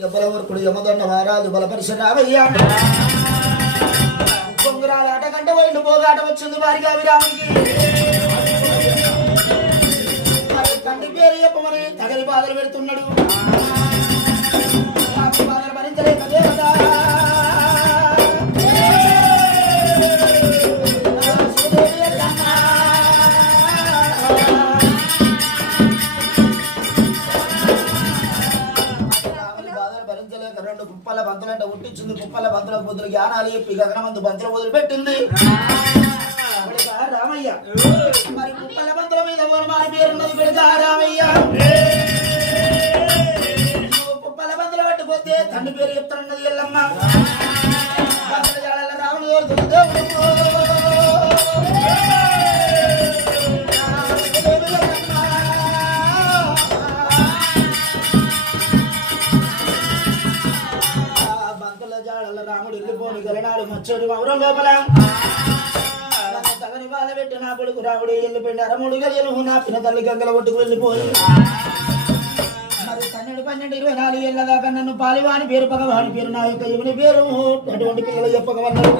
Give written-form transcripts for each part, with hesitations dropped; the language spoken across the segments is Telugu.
దెబ్బలవరకుడు యమదొండ మహారాజు బలపరిశ రామయ్య పొంగురాల ఆట కంటే వైండు పోగాట వచ్చింది వారిగా విరామికి తండ్రి పేరు చెప్పమని తగని బాధలు పెడుతున్నాడు బాధలు భరించలేక దేవత కుప్పల బంతులంట ఉట్టించింది కుప్పల బంతుల బుద్ధులు జ్ఞానాలు చెప్పి గగనమందు బంతుల వదిలి పెట్టింది రామయ్య మరి కుప్పల బంతుల మీద మారి పేరున్నది పెడతా రామయ్య కుప్పల బంతులు పట్టుకొస్తే తండ్రి పేరు చెప్తున్నది ఎల్లమ్మ రాముడు రాముడు వెళ్ళిపోని గలనాడు మచ్చోడు మౌరం లోపల తగని బాధ పెట్టి నా కొడుకు రాముడు వెళ్ళిపోయింది అరముడు గలియలు నా పిన తల్లి గంగల ఒట్టుకు వెళ్ళిపోయి మరి 12-24 ఏళ్ళ దాకా నన్ను పాలివాని పేరు పగవాని పేరు నా యొక్క ఇవని పేరు అటువంటి పిల్లలు చెప్పగలన్నారు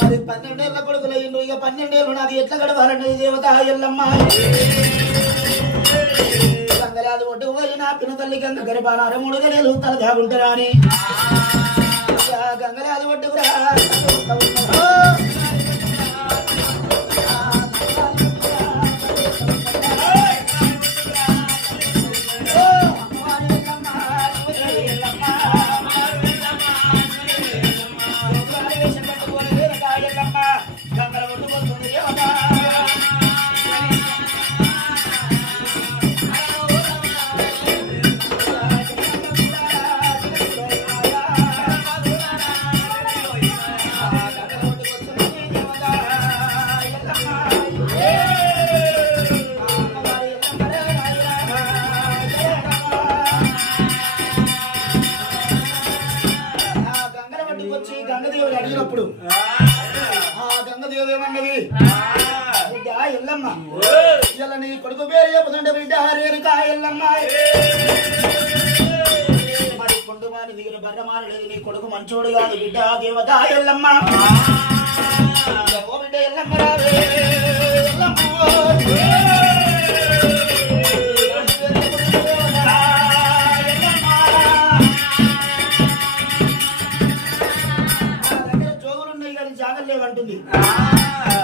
మరి 12 ఏళ్ళ కొడుకులు అయ్యిండు ఇక 12 ఏళ్ళు నాకు ఎట్లా గడవాలన్నది దేవత ఎల్లమ్మ గంగరాదు ఒడ్డు పోయి నా పిన తల్లి గంగ గర్భాన అరముడు గలియలు తల దాగుంటారా అని గంగరాదు ఒడ్డుకురా గంగదేవుడు అడిగినప్పుడు ఆ గంగదేవుడు ఏమన్నది బిడ్డ ఎల్లమ్మ ఇలా నీ కొడుకు పేరు చెబుతుంటే బిడ్డ రేణుకా ఎల్లమ్మ మరి కొండమాని దిగిన బర్రమాని లేదు నీ కొడుకు మంచోడు కాదు బిడ్డ దేవత ఎల్లమ్మ ఓ బిడ్డ ఎల్లమ్మ రావే ఎల్లమ్మ అంటుంది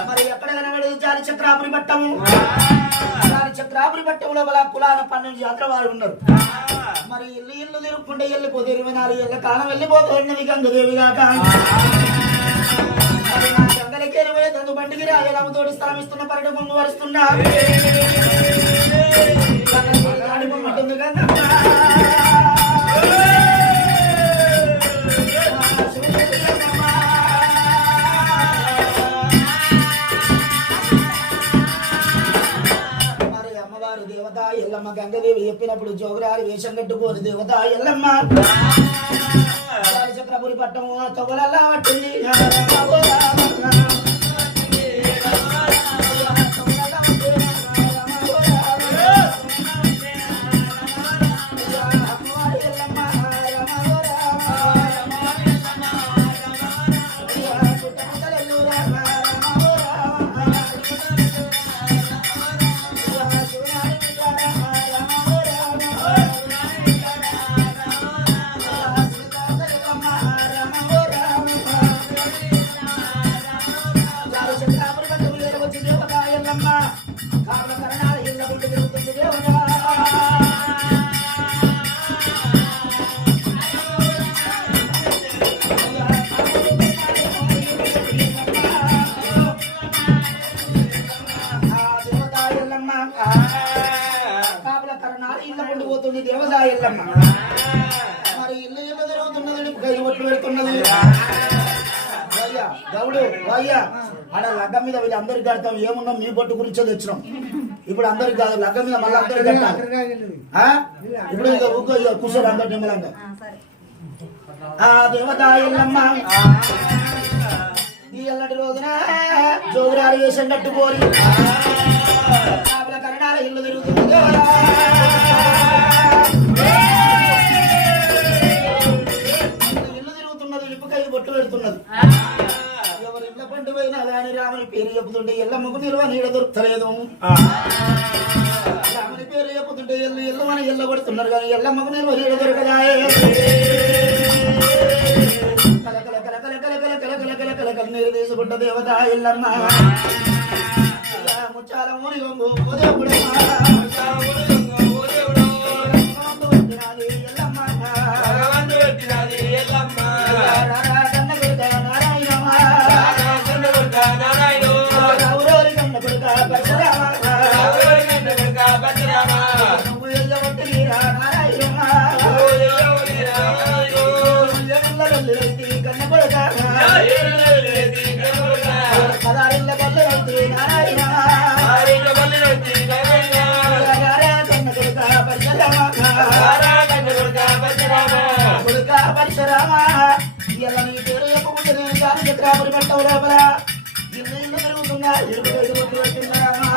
మరి ఎక్కడ కనబడేది జాలి చక్రాపురి పట్టము జాలి చక్రాపురి పట్టంలో గల కులాన 12 జాతర వారు ఉన్నారు మరి ఇల్లు తిరుక్కుంటే వెళ్ళిపోతే 24 ఏళ్ళ కాలం వెళ్ళిపోతున్నది గంగదేవి గాక గంగలకి 20 తందు బండికి రాయలమ్మతోటి స్థలం ఇస్తున్న పర్యటన ముందు వరుస్తున్నా గంగమ్మ దేవత ఎల్లమ్మ గంగదేవి చెప్పినప్పుడు జోగురారి వేషం కట్టుకోరు దేవత ఎల్లమ్మ చక్రపురి పట్టము తొగలల్లా పట్టింది దేవత ఎల్లమ్మ మరి ఇల్లు ఎట్లా జరుగుతున్నదని గైలు ఒట్లు పెడుతున్నది గౌడు అయ్యా ఆడ లగ్గం మీద వీళ్ళు అందరికి కడతాం ఏమున్నా మీ బొట్టు గురించో తెచ్చినాం ఇప్పుడు అందరికి కాదు లగ్గం మీద మళ్ళీ అందరికి కట్టాలి ఇప్పుడు ఇక ఊకో ఇక కూర్చోరు అందరు నిమ్మలంగా ఆ దేవత ఎల్లమ్మ ఈ ఎల్లటి రోజున జోగురాలు వేసం కట్టుకోరి కరణాల ఇల్లు తిరుగుతుంది చెప్పుతుంటే ఎల్లమ్మకు నిల్వ నీడ దొరుకుతలేదు రాముని పేరు చెప్పుతుంటే ఎల్లమని ఎల్ల కొడుతున్నారు కానీ ఎల్లమ్మకు నిల్వ నీడ దొరకదాయే కలకల కలకల కలకల కలకల కలకల కల నీరు తీసుకుంట దేవత ఎల్లమ్మ ముచ్చాల ఊరి గొంగు ఓ దేవుడమ్మా పరశురామా ఇలా నీ పేరు చెప్పకుంటే నేను కానీ చక్రాపురి పెట్టవు లోపల ఇల్లు ఇల్లు పెరుగుతున్నా ఇరుకు ఎదుగు పెట్టిందామా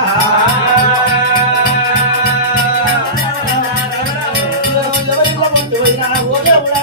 ఎవరిలో ముందు పోయినా ఓ దేవుడా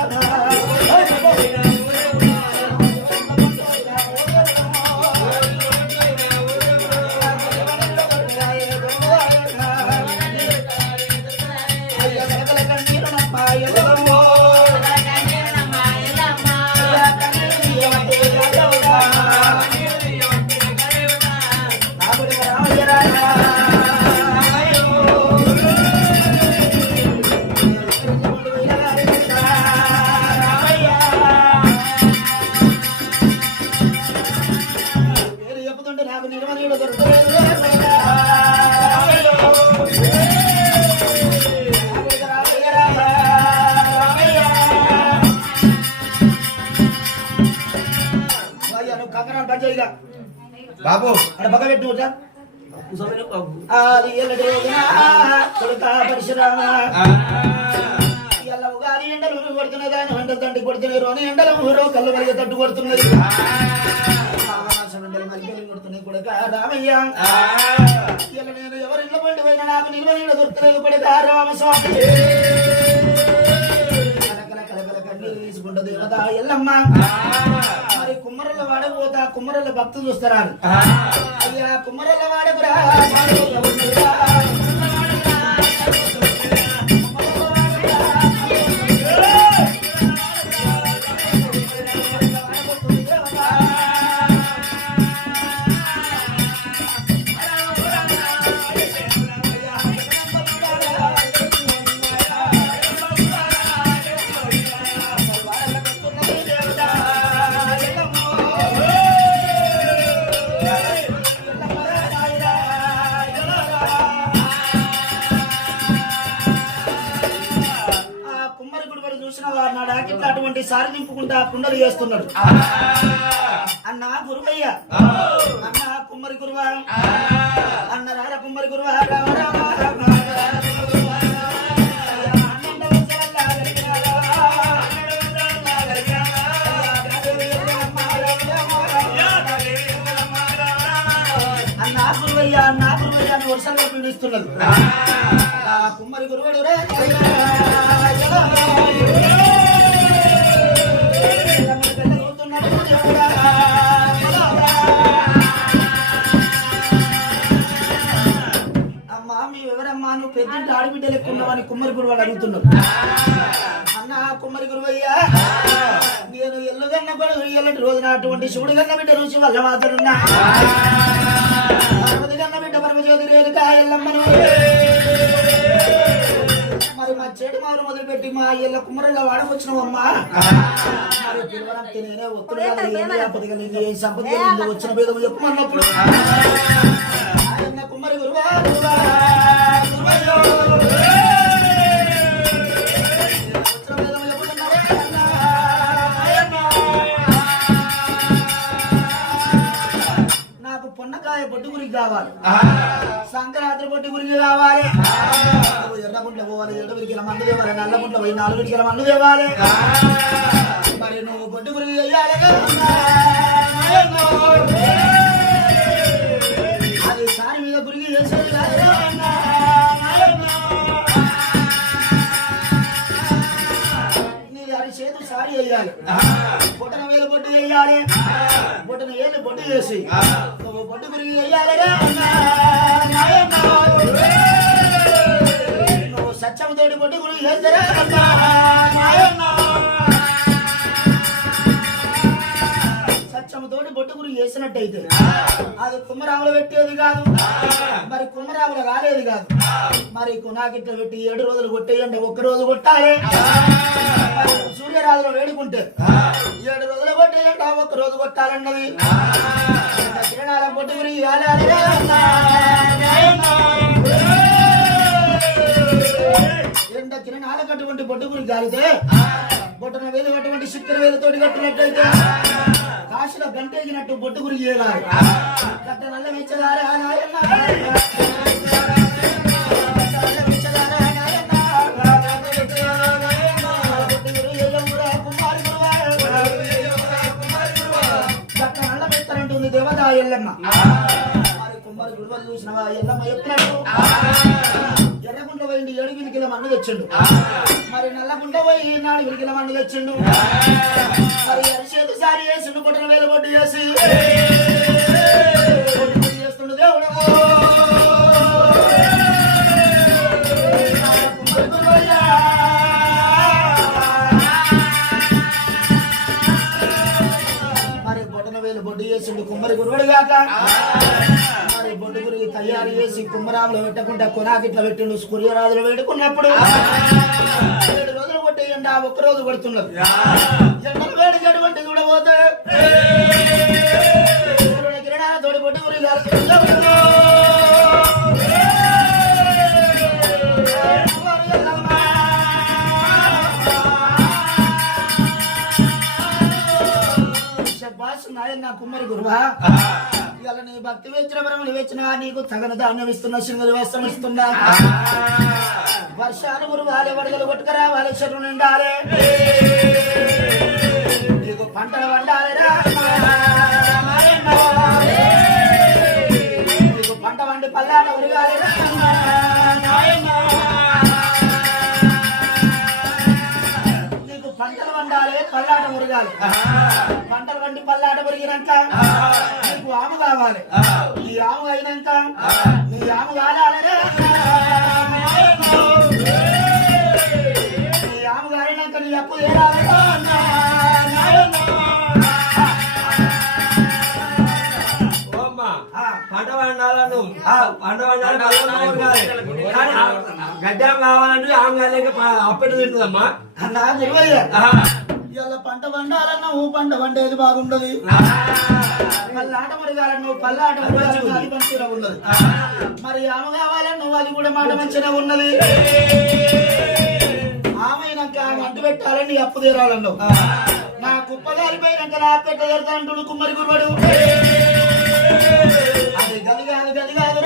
బాబు అక్కడ పక్క పెట్టు ఉగాది ఎండలు కొడుతున్నాయి దాని వంట తండ్రి కొడుతున్నారు అని ఎండలు ఊరో కళ్ళు మరిగి తట్టు కొడుతున్నది ఎండలు మరిగి కొడుతున్నాయి కొడుక రామయ్య ఇలా నేను ఎవరి ఇళ్ళ పండి పోయినా నాకు నిల్వ నీళ్ళ దొరుకుతలేదు కొడుక రామస్వామి తీసుకుంటా దేవత ఎల్లమ్మ మరి కుమ్మరల వాడకపోతా కుమ్మరల భక్తులు చూస్తారా అయ్యా కుమ్మరల వాడకురా అటువంటి సారి నింపుకుంటా కుండలు చేస్తున్నాడు అన్న గురువయ్య అన్న కుమ్మరి గురువా అన్న రార కుమ్మరి గురువా అన్న గురువయ్య అన్న గురువయ్య అని వర్షంగా పీడిస్తున్నది కుమ్మరి గురువుడు రే అమ్మా మీ ఎవరమ్మా నువ్వు పెద్దింటి ఆడబిడ్డలు ఎక్కువ ఉన్నావని కుమ్మరి గురువు అడుగుతున్నావు అన్న కుమ్మరి గురువయ్యా నేను ఎల్లుగన్న కూడా ఎల్లటి రోజున అటువంటి శివుడు కన్న బిడ్డ రుచి వల్ల మాత్రన్నా పార్వతి కన్న బిడ్డ పరమజ్యోతి రేణుక ఎల్లమ్మను మరి మా చెడు మారు మొదలుపెట్టి మా ఇళ్ళ కుమ్మరిలో వాడకొచ్చినావమ్మా మరి పిల్లలంటే నేనే ఒత్తుడు సంపద వచ్చిన భేదము చెప్పమన్నప్పుడు ఆయన కుమ్మరి గురువా నాకు పొన్నకాయ పొట్టు గురికి కావాలి సంక్రాంతి పొట్టు గురికి కావాలి ఎర్రగుంట్ల పోవాలి ఎడవిరికిల మందు తేవాలి నల్లగుంట్ల పోయి 4 కిలోల మందు తేవాలి మరి నువ్వు పొట్టు గురికి వెయ్యాలి అది సారి మీద గురికి చేసేది నీది చేతు సారి వేయాలి, బొట్టన వేలు బొట్టు వేయాలి, బొట్టన ఏళ్ళు బొట్టు వేసి నువ్వు బొట్టు గురికి వేయాలి. నువ్వు సత్యంతోటి బొట్టు గురికి వేస్తారా సత్యంతోటి బొట్టు గురికి వేసినట్టయితే అది కుమ్మరాములు పెట్టేది కాదు, మరి కుమ్మరాములు కాలేదు కాదు. మరి కునాకిట్ల పెట్టి 7 రోజులు కొట్టేయండి, 1 రోజు కొట్టాలి. సూర్యరాజులో వేడుకుంటే 7 రోజులు కొట్టేయండి, 1 రోజు కొట్టాలన్నది. కిరణాల పొట్టు గురించి ఎండ కిరణాలకు అటువంటి బొట్టు గురించి కాలితే బొట్టన వేలు అటువంటి చిక్కన వేలుతోటి కట్టినట్టయితే కాశీలో గంటేగినట్టు బొట్టు గురించి చేయాలి. కట్ట నల్ల మెచ్చదారా దేవత ఎల్లమ్మ. మరి కుమారి గుడివలు చూసినవా ఎల్లమ్మ చెప్పినట్టు ఎర్రగుంట పోయింది 7 కిలో మన్ను తెచ్చిండు, మరి నల్లగుంట పోయి 4 కిలో మన్ను తెచ్చిండు. మరి అరిచేతు సారి వేసిండు, బొట్టన వేలు బొట్టు చేసి చేస్తుండు దేవుడు. మరి బొట్టన వేలు బొట్టు చేసిండు కుమ్మరి గురువుడు గాక. మరి బొట్టు గురికి తయారు చేసి కుమ్మరాములు పెట్టకుండా కొనాకిట్లా పెట్టిండు. సూర్యరాజులు వేడుకున్నప్పుడు 7 రోజులు కొట్టేయండి, 1 రోజు కొడుతున్నది. ఎండలు వేడి చెడుకుంటే చూడబోతే కిరణాలతోటి బొట్టు గురికి నాయన కుమ్మరి గురువా, ఇవాళ నీ భక్తి వెచ్చిన బ్రహ్మలు వెచ్చిన నీకు తగన ధాన్యం ఇస్తున్నా, సింగలు వస్త్రం ఇస్తున్నా. వర్షాలు గురువాలి, వడగలు కొట్టుకురావాలి, చెరువు నిండాలి, నీకు పంటలు వండాలి, నీకు పంట వండి పల్లాట ఉరగాలి, నీకు పంటలు వండాలి, పల్లాట ఉరగాలి. పంటలు వండి పల్లాట పెరిగినాక నీకు ఆము కావాలి, ఈ ఆము అయినాక నీ ఆము కాలాలి, నీ ఆము కాలినాక నీ అప్పు తీరాలి. పంట వండాలను గడ్డం కావాలంటే ఆమె కాలేక అప్పటి తింటుందమ్మా నా గురువయ్య. ఇవాళ పంట వండాలన్నా పంట వండేది బాగుండదు, పల్లాట మురగాలన్నా పల్లాట అది మంచిగా ఉన్నది. మరి ఆమె కావాలన్నా అది కూడా మాట మంచిగా ఉన్నది. ఆమెనాక ఆమె అంటు పెట్టాలని అప్పు తీరాలన్నావు. నా కుప్ప గారిపోయినాక నా పెట్ట తీరుతానంటుడు కుమ్మరి గురువుడు. అది గది కాదు గది కాదు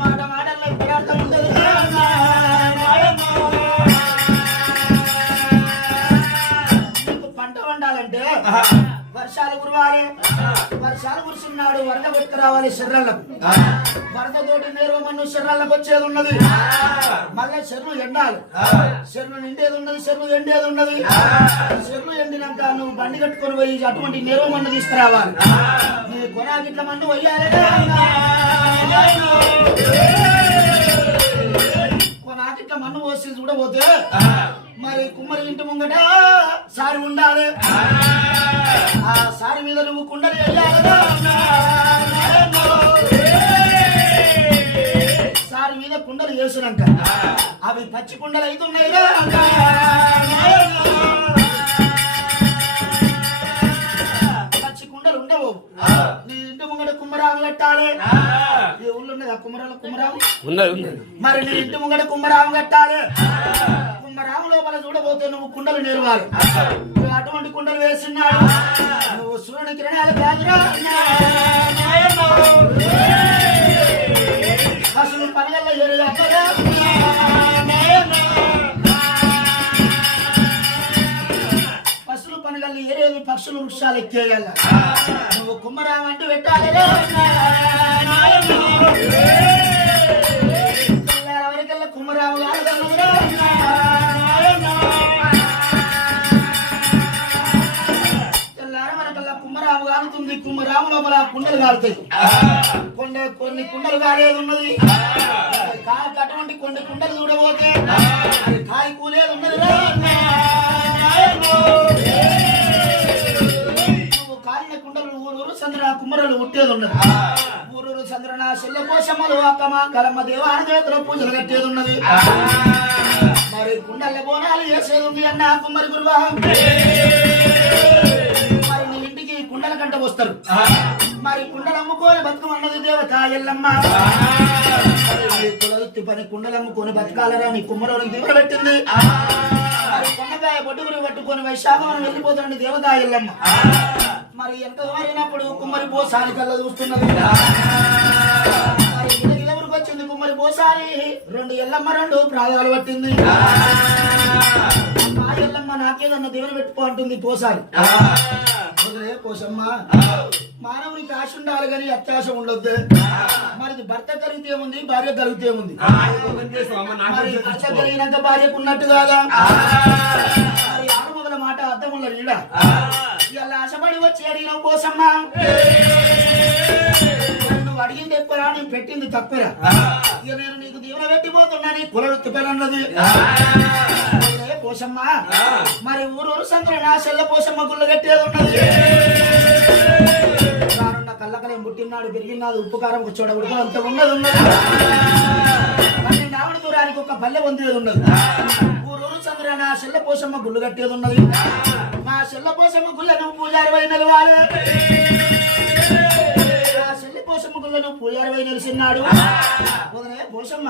మాట మాటల్లో పదార్థం ఉండదు. పంట వండాలంటే వర్షాలు కురవాలి, వర్షాలు కురిసినాడు వరద పెట్టుకురావాలి శరీరాలకు. వరదతోటి నేర్వమన్ను శరీరాలకు వచ్చేది ఉన్నది, మళ్ళీ చెరువు ఎండాలి, చెరువు నిండేది ఉన్నది, చెరువు ఎండేది ఉన్నది. చెరువు ఎండినాక నువ్వు బండి కట్టుకొని పోయి అటువంటి నేర్వమన్ను తీసుకురావాలి. నీ కొనాగిట్ల మన్ను వయ్యాలి, కొనాగిట్ల మన్ను పోసి చూడబోతే మరి కుమ్మరి ఇంటి ముంగట సారి ఉండాలి, ఆ సారి మీద నువ్వు కుండలు వేయాలి. సారి మీద కుండలు వేసినాక అవి పచ్చి కుండలు అవుతున్నాయి, పచ్చి కుండలు ఉండవు. నీ ఇంటి ముంగట కుమ్మరాము కట్టాలి. ఈ ఊళ్ళో ఉన్నది ఆ కుమ్మరాము మరి నీ ఇంటి ముంగట కుమ్మరాము కట్టాలి. కుమ్మరాము లోపల చూడబోతే నువ్వు కుండలు నేర్వాలి. అటువంటి కుండలు వేసినాడు నువ్వు సూర్యుని కిరణాలు కాదురా. అసలు పనిగల్లో పశువులు పనిగల్లో ఏరేది పక్షులు వృక్షాలు ఎక్కేయాల. నువ్వు కుమ్మరాము అంటూ పెట్టాలి. ఎవరికల్లా కుమ్మరాము కాదు కుండలు కాలుతాయి, కొన్ని కుండలు కాలేదు ఉన్నది. అటువంటి కొన్ని కుండలు చూడబోతే అది కాయి కూలేదు ఉన్నది. నువ్వు కాలిన కుండలు ఊరూరు చంద్ర కుమ్మరలు ఉట్టేది ఉన్నది. ఊరూరు చంద్రన చెల్ల కోశమ్మలు అక్కమ్మ కలమ్మ దేవాన దేవతల పూజలు కట్టేది ఉన్నది. మరి కుండల బోనాలు చేసేది ఉంది అన్న కుమ్మరి గురువా. మరి నీ ఇంటికి కుండల కంట వస్తారు. మరి కుండలు అమ్ముకోని బతుకమన్నది దేవత ఎల్లమ్మ. కులవృత్తి పని కుండలు అమ్ముకొని బతకాలరా నీ కుమ్మరోనికి దిగులు పెట్టింది. కొండకాయ బొడ్డుగురు పట్టుకొని వైశాఖం వెళ్ళిపోతున్న దేవత ఎల్లమ్మ. మరి ఎంత మారినప్పుడు కుమ్మరి పోసాని కళ్ళ చూస్తున్నది. మరి గిలగిలవరికి వచ్చింది కుమ్మరి పోసాని. 2 ఎల్లమ్మ 2 ప్రాణాలు పట్టింది. మా ఎల్లమ్మ నాకేదన్న దేవుని పెట్టుకో అంటుంది పోసాని. పోసమ్మ మానవునికి ఆశ ఉండాలి కానీ అత్యాశ ఉండొద్దు. మరి భర్త కలిగితే ఏముంది, భార్య కలిగితే ఏముంది. మరి భర్త కలిగినంత భార్యకు ఉన్నట్టు కాదా. మరి ఆడమొగల మాట అర్థం ఉన్నది. ఇలా ఆశపడి వచ్చి అడిగిన పోసమ్మ నువ్వు అడిగింది ఎక్కువరా, నేను పెట్టింది తక్కువరా. ఇక నేను నీకు దీవెన పెట్టిపోతున్నా నీ కులవృత్తి పెరన్నది. పోసమ్మ మరి ఊరూరు సంక్రమణ చెల్ల పోసమ్మ గుళ్ళు కట్టేది ఉన్నది. కళ్ళకలేం పుట్టినాడు పెరిగినాడు ఉప్పు కారం కూర్చోడ అంత ఉన్నది ఉన్నది. మరి నావణ దూరానికి ఒక పల్లె పొందేది ఉన్నది. ఊరూరు చంద్రన చెల్ల పోసమ్మ గుళ్ళు కట్టేది ఉన్నది. నా చెల్ల పోసమ్మ గుళ్ళను పూజారి వై నిలవాలి. నా చెల్లి పోసమ్మ గుళ్ళను పూజారి వై నిలిచిన్నాడు. వదనే పోసమ్మ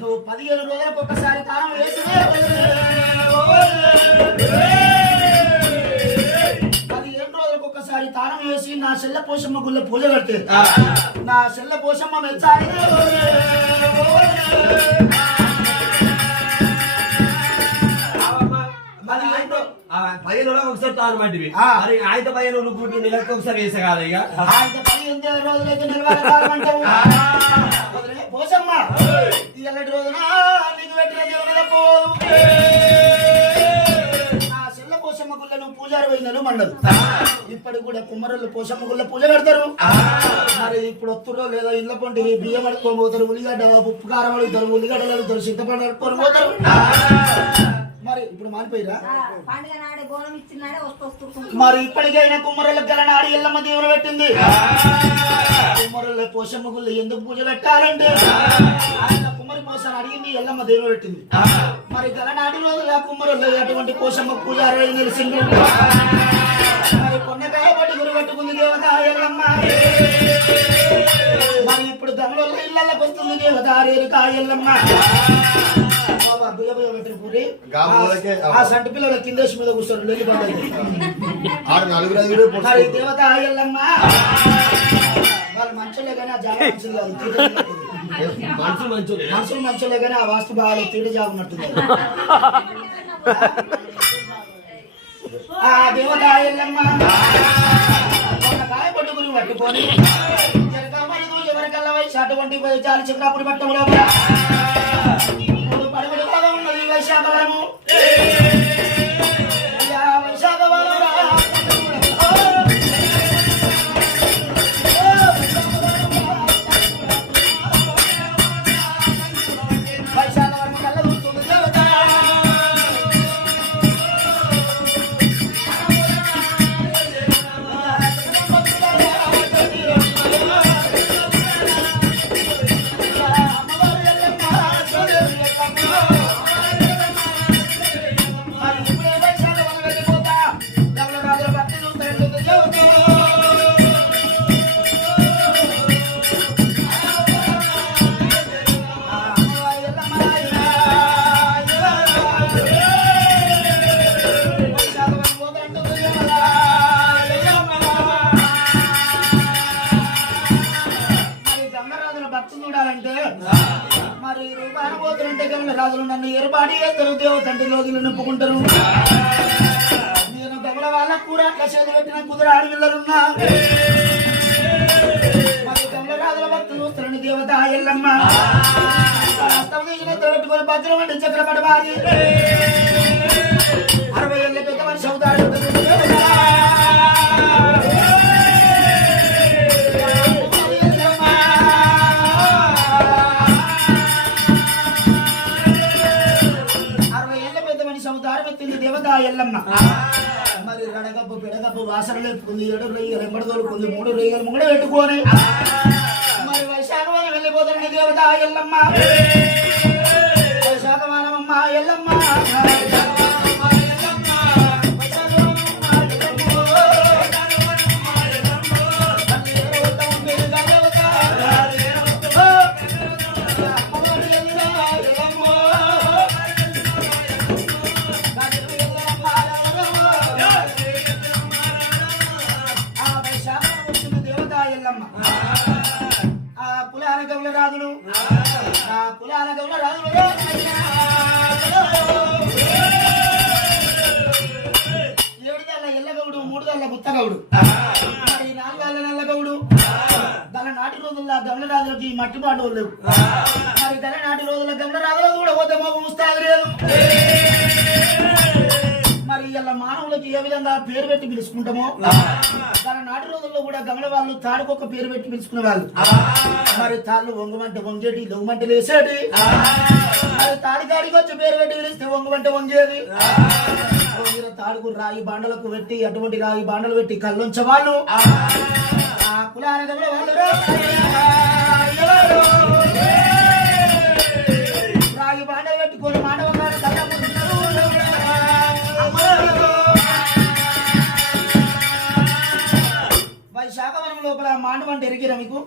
నువ్వు 15 రోజులకు ఒక్కసారి తానం వేసినే 15 రోజులకు ఒక్కసారి తానం వేసి నా చెల్ల పోసమ్మ గుళ్ళ పూజ కడితే నా చెల్ల పోసమ్మ మెచ్చాలి. 15 రోజులకు ఒకసారి తాను మంటివి. మరి ఆయన 15 రోజులు కూర్చుని నెలకు ఒకసారి వేసగాలి. ఇక ఆయన 15 రోజులైతే నిలవాలంటావు పోసమ్మ. ఇలాంటి రోజున నీకు పెట్టిన దేవుని నా చెల్ల పోసమ్మ గుళ్ళను పూజారి పోయినను మండదు. ఇప్పటికి కూడా కుమ్మరులు పోసమ్మ గుళ్ళ పూజ పెడతారు. మరి ఇప్పుడు వస్తురో లేదో ఇళ్ళ పొంటి బియ్యం అడుక్కొని పోతారు, ఉల్లిగడ్డ ఉప్పు కారం అడుగుతారు, ఉల్లిగడ్డలు అడుగుతారు, చింతపండు అడుక్కొని పోతారు. మరి ఇప్పుడు మానిపోయిరా. మరి ఇప్పటికైనా కుమ్మరులకు గల నాడు ఎల్లమ్మ దేవుడు పెట్టింది. కుమ్మరుల పోషమ్మ గుళ్ళు ఎందుకు పూజ పెట్టాలంటే ఆయన కుమ్మరి పోసాను అడిగింది, ఎల్లమ్మ దేవుడు పెట్టింది. మరి గలనాటి రోజుల కుమ్మరులు అటువంటి పోషమ్మ పూజ నిలిచింది. మరి కొన్నకాయ పట్టి గురి పెట్టుకుంది దేవత ఎల్లమ్మ. మరి ఇప్పుడు దమలో ఇళ్ళకి వస్తుంది దేవత రేరుకా ఎల్లమ్మ. ఆ సంటి పిల్లల కిందేసి మీద కూర్చొని లొల్లి పడ్డది. మరి దేవత ఎల్లమ్మ వాళ్ళు మంచులే కానీ ఆ జాగ మంచులు కాదు, మనుషులు మంచులే కానీ ఆ వాస్తు బాగా తీడి జాగున్నట్టుంది. ఆ దేవత ఎల్లమ్మ కాయపట్టు గురి పట్టుకొని ఎవరికల్లా వయసు అటువంటి చాలి చక్రాపురి పట్టంలో పడగడు బాగా ఉన్నది వైశాఖవరము. వైశాఖవరం వైశాఖవరం కళ్ళ చూస్తుంది దేవత. మరి రూపాయలు పోతుంటే గమల రాజులు నన్ను ఏర్పాటు చేస్తారు, దేవతండ్రి లోగిలు నింపుకుంటారు. నేను గమల వాళ్ళ కూడా అట్లా చేతి పెట్టిన కుదురు ఆడవిల్లరున్నా. మరి గమల రాజుల భక్తులు చూస్తారని దేవత ఎల్లమ్మ హస్తం తీసిన పెట్టుకొని భద్రం అంటే చక్రపట బారి 60 ఏళ్ళ పెద్ద మనిషి అవుతాడు. ఎల్లమ్మ మరి రడగప్పు పిడగప్పు వాసన లేపుకుంది 7 రొయ్యలు ఎంబడదోలుకుంది 3 రొయ్యలు ముంగడ పెట్టుకొని మరి వైశాఖవానం వెళ్ళిపోతున్న దేవత ఎల్లమ్మ వైశాఖవానమ్మ ఎల్లమ్మ ఎల్లగౌడు 3 ముత్తగౌడు మరి 4 నల్లగౌడు గల నాటి రోజుల్లో గమలరాజులకి మట్టి పాటలు లేవు మరి గల నాటి రోజుల్లో గమలరాజులకు కూడా పోతే మోగ ముస్తాదు లేదు మరి ఇలా మానవులకి ఏ విధంగా పేరు పెట్టి పిలుచుకుంటామో గల నాటి రోజుల్లో కూడా గమల వాళ్ళు తాడుకొక పేరు పెట్టి పిలుచుకునే వాళ్ళు మరి తాళ్ళు వంగమంటే వంగేటి లొంగమంటే లేసేటి మరి తాడి కాడికి వచ్చి పేరు పెట్టి పిలిస్తే వంగమంటే వంగేది తాడుకు రాయి బాండలకు పెట్టి అటువంటి రాయి బాండలు పెట్టి కళ్ళుంచే వాళ్ళు ఆ కులానికి వాళ్ళు రాయి బాండలు పెట్టుకొని మానవగారు వైశాఖవనం లోపల మాండవంట ఎరిగిరా మీకు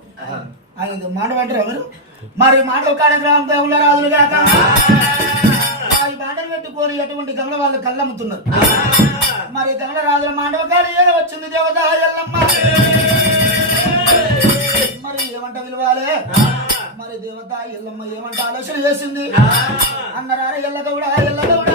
ఆయన మాండవంటారా మీరు మరి మాండవ కాడ గ్రామంలో ఉన్న రాజులు కాక ఈ బాండలు పెట్టుకొని ఎటువంటి గమల వాళ్ళు కళ్ళమ్ముతున్నారు మరి గమల రాజుల మాండవ కాడ ఏదో వచ్చింది దేవత ఎల్లమ్మ మరి ఏమంట విలువాలే మరి దేవత ఎల్లమ్మ ఏమంట ఆలోచన చేసింది అన్నరారా ఎల్లగౌడ ఎల్లగౌడ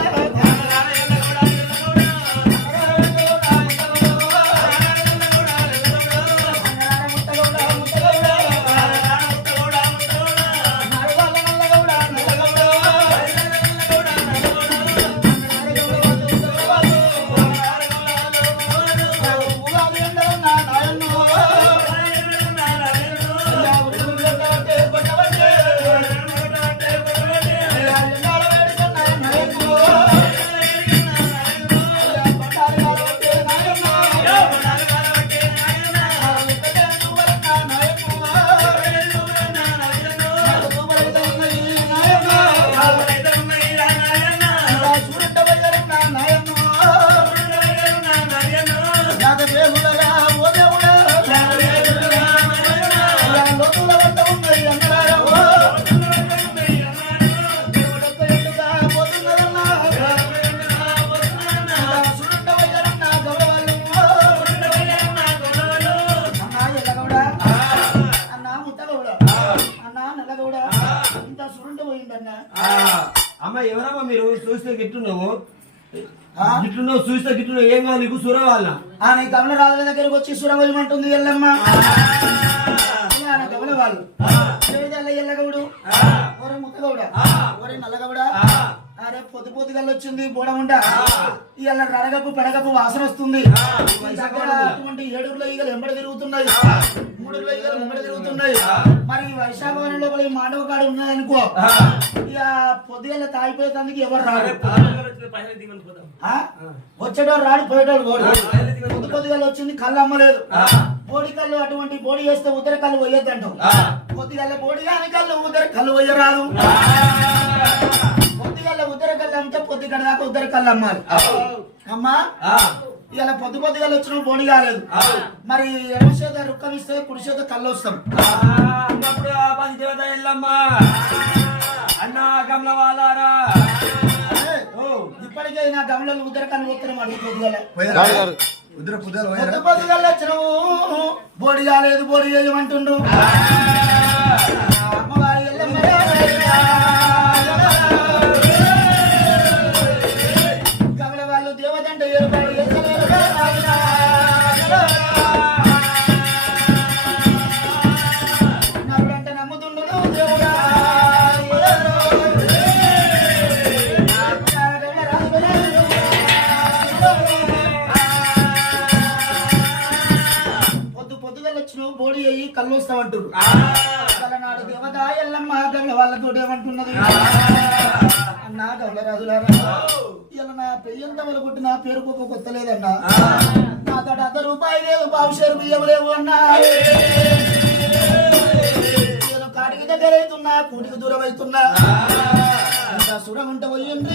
అమ్మ ఎవరమ్మా మీరు చూస్తే గిట్టున్నావు గిట్టున్నావు చూస్తే గిట్టున్నావు ఏం కాదు నీకు సుర వాళ్ళ నీ గమల రాజుల దగ్గరకు వచ్చి సురవయమంటుంది ఎల్లమ్మ గమల వాళ్ళు ఎల్లగౌడు ఒరే ముత్తగౌడ ఒరే నల్లగౌడ అరే పొద్దుగల వచ్చింది బోడముండ ఇవాళ రడగప్పు పెడగప్పు వాసన వస్తుంది అటువంటి 7 ఈగలు ఎంబడి తిరుగుతున్నాయి 3 ఈగలు ముంగడి తిరుగుతున్నాయి మరి వైశాఖవనం లోపల ఈ మాండవ కాడ ఉన్నది అనుకో ఇక పొద్దుగల తాగిపోయేందుకు ఎవరు రాడు వచ్చేటోడు రాడు పోయేటోడు పొద్దుగల వచ్చింది కళ్ళు అమ్మలేదు బోడి కళ్ళు అటువంటి బోడి వేస్తే ఉదర కళ్ళు పోయొద్దంటాం పొద్దుగల బోడి కాని కళ్ళు ఉదర కళ్ళు పోయరాదు పొద్దుగల ఉదర కళ్ళు అమ్మితే పొద్దుగడ దాకా ఉదర కళ్ళు అమ్మాలి అమ్మా ఇలా పొద్దుగల వచ్చిన బోడి కాలేదు మరి ఎడమ చేత రుక్కం ఇస్తే కుడి చేత కళ్ళు వస్తాం అన్నా గమల వాళ్ళారా ఇప్పటికే నా గమలలో ఉదర కళ్ళు పోతారు మరి పొద్దుగల వచ్చినవు బోడి కాలేదు బోడి చేయమంటుండ్రు అమ్మవారి ఎల్లమ్మ గమల వాళ్ళు దేవతంటే ఏర్పాటు నరుడంటే నమ్ముతుండ్రు దేవుడా పొద్దుగల వచ్చిన బోడి అయ్యి కళ్ళు వస్తామంటారు నాడు దేవత ఎల్లమ్మ గమల వాళ్ళతో ఏమంటున్నది అన్నా గౌలరాజులారా ఇలా నా పెయ్యంత వలగొట్టి నా పేరు కుక్క కొత్తలేదన్నా నాతో ₹1 లేదు బాబుషేరు బియ్యం లేవు అన్నా నేను కాటికి దగ్గర అవుతున్నా కూటికి దూరం అవుతున్నా సుడగుంట పోయింది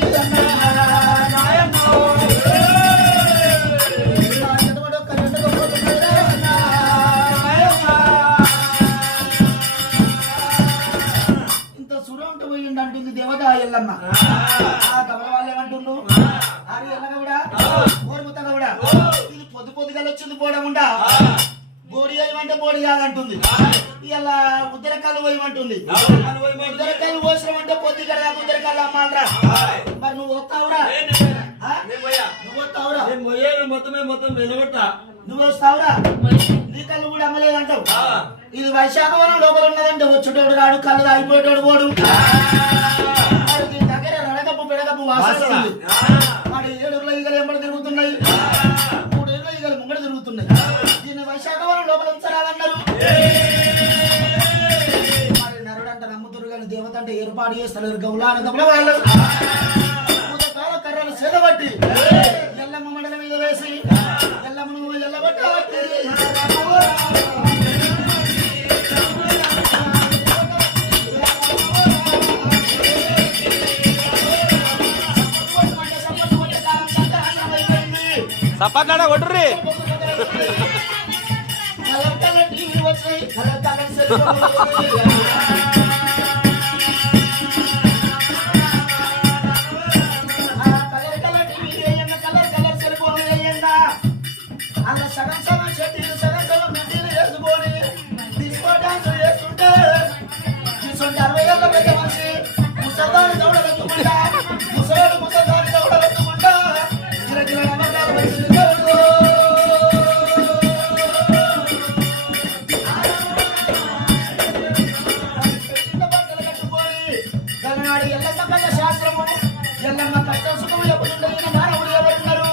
ఇంత సుడగుంట పోయింది అంటుంది దేవత ఎల్లమ్మ ఆ కమల వాళ్ళు ఏమంటుండ్రు ఆరు ఎల్లగ కూడా ఓర్ముతగ కూడా ఇది పొద్దు పొద్దుగా వచ్చింది పోవడముండా బోడి వేయమంటే బోడి కాదంటుంది ఇలా ఉద్దరకాలు పోయమంటుంది ఉద్దరకాయలు పోసడం అంటే పొద్దుగా ఉద్దరకాయలు అమ్మాలరా మరి నువ్వు వస్తావురా నువ్వు వస్తావురా మొత్తం వెలగొట్టా నువ్వు వస్తావురా నీ కళ్ళు కూడా అమ్మలేదంటావు ఇది వైశాఖవనం లోపల ఉన్నదంటే వచ్చేటోడు రాడు కళ్ళు అయిపోయేటోడు పోడు దీని దగ్గర రడగప్పు పెడగప్పు వాసన మరి 7 ఈగలు ఎంబడి తిరుగుతున్నాయి 3 ఈగలు ముంగడ తిరుగుతున్నాయి దీన్ని వైశాఖవనం లోపల ఉంచరాదన్నారు మరి నరుడంట నమ్ముతురు కానీ దేవత అంటే ఏర్పాటు చేస్తారు గౌలానందంలో వాళ్ళు కర్రలు చేదబట్టి ఎల్లమ్మ మండల మీద వేసి ఎల్లమ్మను ఎల్లబట్టి సపట్లా కొట్టుర్రీ కలర్ కలర్ టీవీ వచ్చాయి కలర్ కలర్ సెల్ అలా సగం సగం షెట్టీలు సగం సగం మిడ్డీలు వేసుకొని డిస్కో డాన్స్ వేస్తుంటే చూసుంటే 60 ఏళ్ళ పెద్ద మనిషి ముసల్దాని దౌడలెత్తుకుంటా ముసల్దాని దౌడలెత్తుకుంటా గిరగిర నమ్మకాలు వచ్చింది దేవుడు బట్టలు కట్టుకొని గలనాడి ఎల్లమ్మ కథ శాస్త్రము ఎల్లమ్మ కష్టం సుఖము చెప్పుతుంటే ఈయన మానవుడు ఎవరున్నారు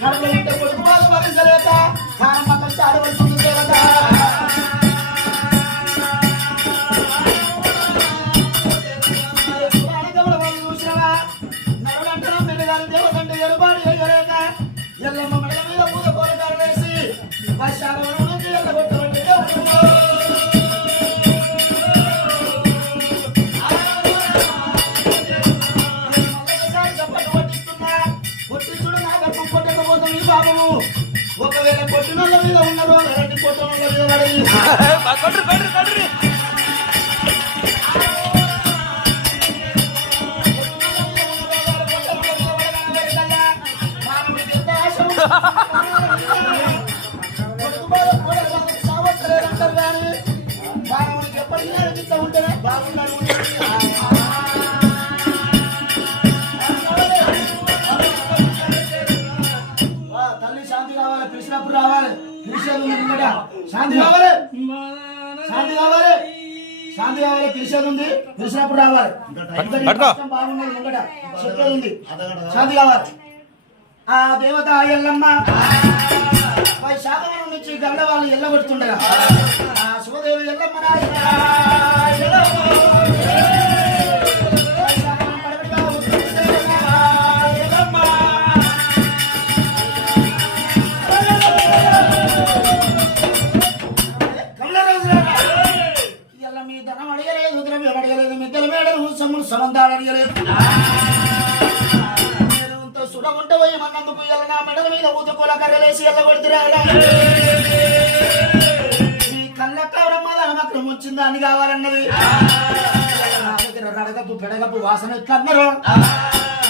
కడుపులో ఉంటే కొడుకు బాధ భరించలేక కారమ్మ కష్ట ఆడవలసింది దేవత చూసినవా నరుడంటే మెడగాలి దేవతంటే ఎరుబాటు చేయలేక ఎల్లమ్మ మెడల మీద పూత కోరకారు వేసి వర్షాలను నుంచి ఎల్లగొట్టబట్టి చప్పట్లు పట్టిస్తున్నా కొట్టించుడు నా గర్భం కొట్టకపోతుంది బాబు ఒకవేళ కొట్టినోళ్ళ మీద ఉన్నారు అలాంటి కొట్టనోళ్ళ మీద పడి సావట్లేదంటారు కానీ బాగుడికి ఎప్పటికీ అనిపిస్తూ ఉంటేనే బాగున్నాడు తల్లి శాంతి కావాలి పిలిచినప్పుడు రావాలి పిలిచేది శాంతి కావాలి శాంతి కావాలి శాంతి కావాలి పిలిచేది ఉంది పిలిచినప్పుడు రావాలి బాగున్నది ముంగట చెప్పేది ఉంది శాంతి కావాలి ఆ దేవత ఎల్లమ్మ శాతవనం నుంచి గండ వాళ్ళు ఎల్లగొడుతుండగా ఆ శివదేవి ఎల్లమ్మ ఎల్ల మీ ధనం అడగలేదు ద్రవ్యం అడగలేదు మిద్దల మేడలు సమ్ములు సమంతాలు అడగలేదు సుడగుంట పోయి మన్నందుకు ఎల్ల నా మెడల మీద ఊతుకోల కర్రలేసి ఎల్లగొడుతురా ఈ కళ్ళక్కవడమ్మ దాని వచ్చిందా అని కావాలన్నది నా దగ్గర రడగప్పు పెడగప్పు వాసన ఎట్లా అన్నారు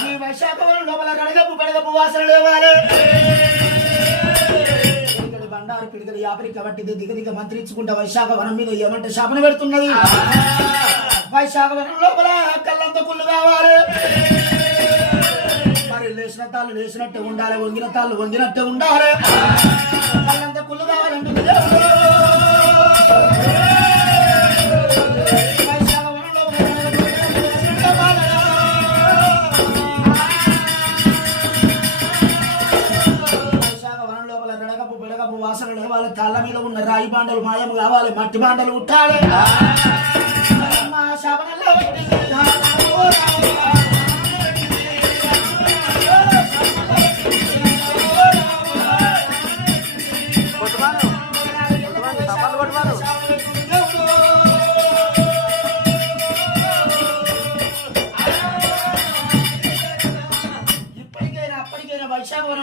ఈ వైశాఖవరం లోపల రడగప్పు పెడగప్పు వాసన లేవాలి బండారు పిడికలు యాపరి కాబట్టి దిగ మంత్రించుకుంటా వైశాఖవనం మీద ఏమంటే శాపన పెడుతున్నది వైశాఖవనం లోపల కళ్ళంత కుళ్ళు కావాలి మరి లేచిన తాళ్ళు లేచినట్టే ఉండాలి వంగిన తాళ్ళు వంగినట్టే ఉండాలి కళ్ళంత కుళ్ళు కావాలంటుంది వాసన లేవాలి తాళ్ళ మీద ఉన్న రాయి బాండలు మాయం కావాలి మట్టి బాండలు ఉట్టాలి శాపనల్లో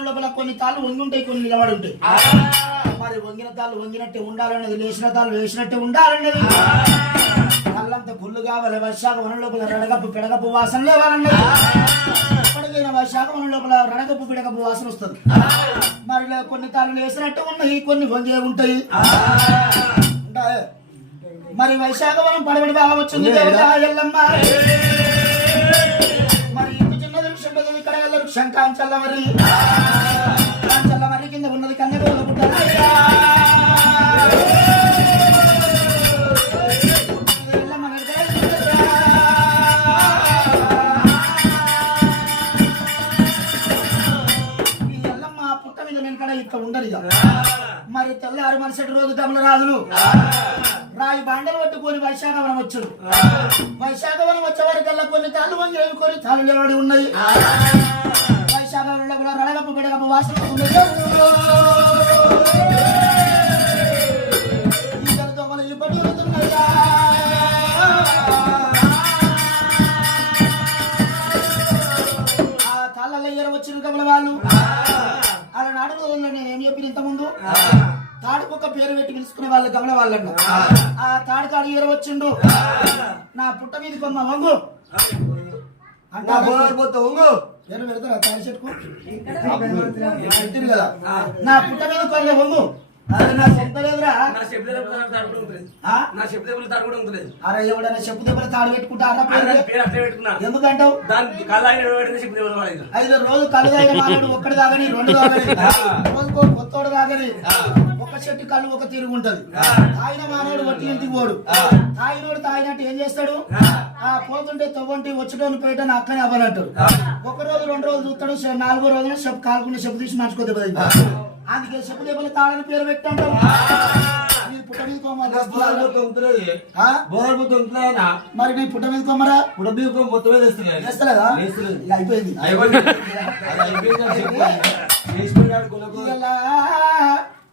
లోపల కొన్ని తాళ్ళు వంగి ఉంటాయి, కొన్ని నిలబడి ఉంటాయి. మరి వంగిన తాళ్ళు వంగినట్టే ఉండాలన్నది, లేచిన తాళ్ళు వేసినట్టే ఉండాలన్నది. కళ్ళంతా గుళ్ళు కావాలి, వైశాఖ వనం లోపల రడగప్పు పిడగప్పు వాసన లేవాలన్నది. ఎప్పటికైనా వైశాఖ వనం లోపల రడగప్పు పిడగప్పు వాసన వస్తుంది. మరి కొన్ని తాళ్ళు వేసినట్టు ఉన్నాయి, కొన్ని వంగే ఉంటాయి. మరి వైశాఖ వనం పడబడి బాగా వచ్చింది ఎల్లమ్మ. మరి ఇంటి చిన్నది వృక్షం పెద్దది, ఇక్కడ వెళ్ళ వృక్షం కాంచల్ల మరి కాంచల్ల మరి కింద ఉన్నది కన్నెగోలు పుట్టాలి. ఇక్కడ ఉండరు ఇక. మరి తెల్లారు మరుసటి రోజు దమల రాజులు రాయి బాండలు పట్టుకొని వైశాఖవనం వచ్చారు. వైశాఖవనం వచ్చే వరకల్లా కొన్ని తాళ్ళు వంగి కొన్ని తాళ్ళు నిలబడి ఉన్నాయి. వైశాఖవనంలో రడగప్పు బిడగప్పు వాసన దొంగలు ఇప్పటి ఉన్నాయా. ఆ తాళ్ళల్లో ఎర వచ్చిన కమల వాళ్ళు అలా నాడు రోజుల్లో నేను ఏం చెప్పిన ఇంత ముందు తాడుకొక్క పేరు పెట్టి పిలుచుకునే వాళ్ళు గమల వాళ్ళన్న. ఆ తాడు కాడు ఈర వచ్చిండు. నా పుట్ట మీద కొమ్మ వంగు అంటే పేరు పెడతారా తాడి చెట్టుకు పెట్టిరు కదా. నా పుట్ట మీద కొమ్మ వంగు. అరే నా సొంత లేదురా. అరే ఎవడైనా చెప్పు దెబ్బలు తాడు పెట్టుకుంటారా? ఎందుకంటావు? 5 రోజులు కళ్ళు తాగిన మానవుడు ఒక్కడి తాగని, 2 తాగని, రోజుకో కొత్తోడు తాగని. ఒక చెట్టు కళ్ళు ఒక తిరుగుంటది. తాగిన మానవుడు ఒట్టి ఇంటికి పోడు. తాగినోడు తాగినట్టు ఏం చేస్తాడు? ఆ పోతుంటే తవ్వంటి వచ్చేటోని పేటని అక్కనే అవ్వనంటాడు. 1 రోజు 2 రోజులు చూస్తాడు. 4వ రోజున చెప్పు కాలుకుని చెప్పు తీసి మార్చుకోతే అందుకే చెప్పు దెబ్బలు తాళని పేరు పెట్టంటావు. మరి నీ పుట్ట మీద కొమ్మరా? పుట్ట మీద మొత్తం వేస్తలేదా? అయిపోయింది.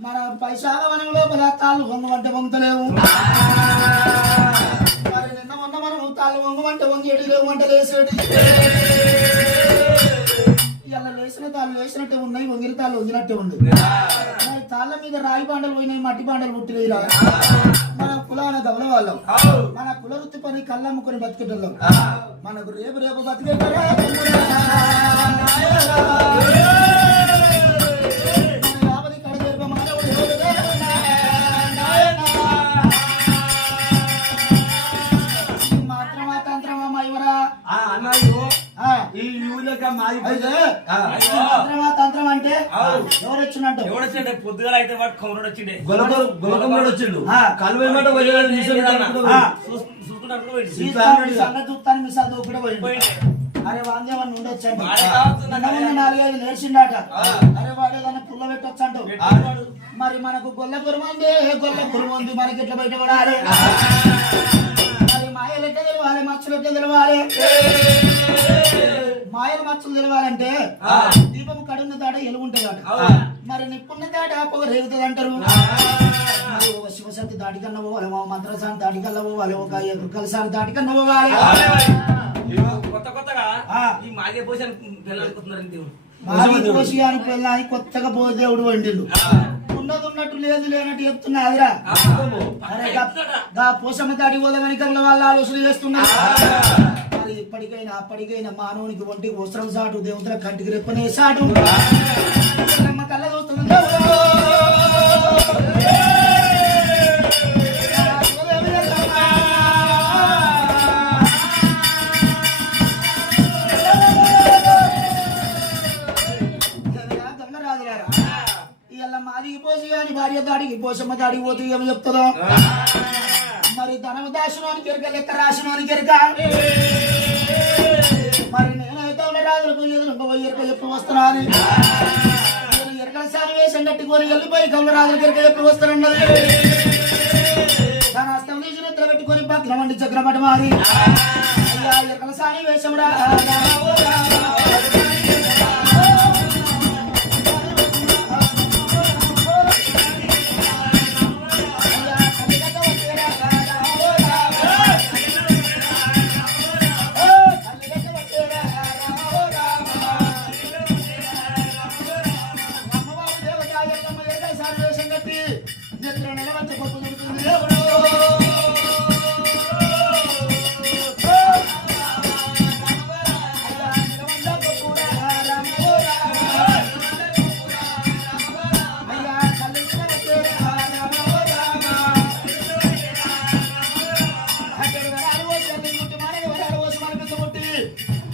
మన వైశాఖవనం లోపల తాళ్ళు వంగమంటే వంగుతలేవు. మరి నిన్న మొన్న మనం తాళ్ళు వంగమంటే వంగేటి లేవు, వంట లేసేటి. ఇలా లేచిన తాళ్ళు వేసినట్టే ఉన్నాయి, వంగిన తాళ్ళు వంగినట్టే ఉంది. మరి తాళ్ళ మీద రాయి బాండలు పోయినాయి, మట్టి బాండలు పుట్టినాయి. మన కులాన గమన వాళ్ళం, మన కుల వృత్తి పని కళ్ళమ్ముకొని బతికేటోళ్ళం. మనకు రేపు రేపు బతికేటారా మాత్రమా తంత్రమా ఇవరా తంత్రం అంటే ఎవరొచ్చినట్టు పొద్దుగా అయితే వాడు కౌరుడు వచ్చిండే, వచ్చిండు చూస్తాను మిసాల్ దూకుడే పోయింది. అరే వాందేమన్నా ఉండొచ్చండి, 4-5 నేర్చిండట. అరే వాడు ఏదైనా పుల్ల పెట్టొచ్చు అంటూ. మరి మనకు గొల్ల కురుమంది, గొల్ల కురుమంది మనకి ఎట్లా బయటపడాలి? మరి మాయలు ఎట్లా తెలవాలి, మచ్చలు ఎట్లా తెలవాలి? మాయలు మచ్చలు తెలవాలంటే దీపం కడున్న తాట ఎలుగుంటుంది అట. మరి నిప్పున్న తాట పొగ రేగుతుంది అంటారు. మరి ఒక శివశక్తి దాటికన్నా పోవాలి, మా మంత్రసాన్ని దాటికన్నా పోవాలి, ఒక కలసాన్ని దాటికన్నా పోవాలి. కొత్త కొత్తగా ఈ మాగే పోసి అని పిల్లని కొత్తగా పో దేవుడు వండిండు. ఉన్నది ఉన్నట్టు లేదు లేనట్టు చెప్తున్నా అదిరా. పోసమ్మ దాడి పోదామని కమల వాళ్ళు ఆలోచన చేస్తున్నారు. మరి ఇప్పటికైనా అప్పటికైనా మానవునికి ఒంటికి వస్త్రం సాటు, దేవతల కంటికి రెప్పనే సాటు. కళ్ళ చూస్తున్నా మాదికి పోసి కానీ భార్య దాడికి పోసమ్మ దాడికి పోతే ఏమి చెప్తుందో. మరి ధనము దాశనానికి ఎరక, లెక్క రాశనానికి ఎరక. మరి నేనైతే రాజులకు ఎదురు ఎరక చెప్పి వస్తున్నాను. నేను ఎరకల సారి వేసి కట్టుకొని వెళ్ళిపోయి కమలరాజులకు ఎరక చెప్పి వస్తానన్నది. తన హస్తం తీసి నిద్ర పెట్టుకొని పక్కన వండి చక్రమట మారి ఎరకల సారి వేషంరా.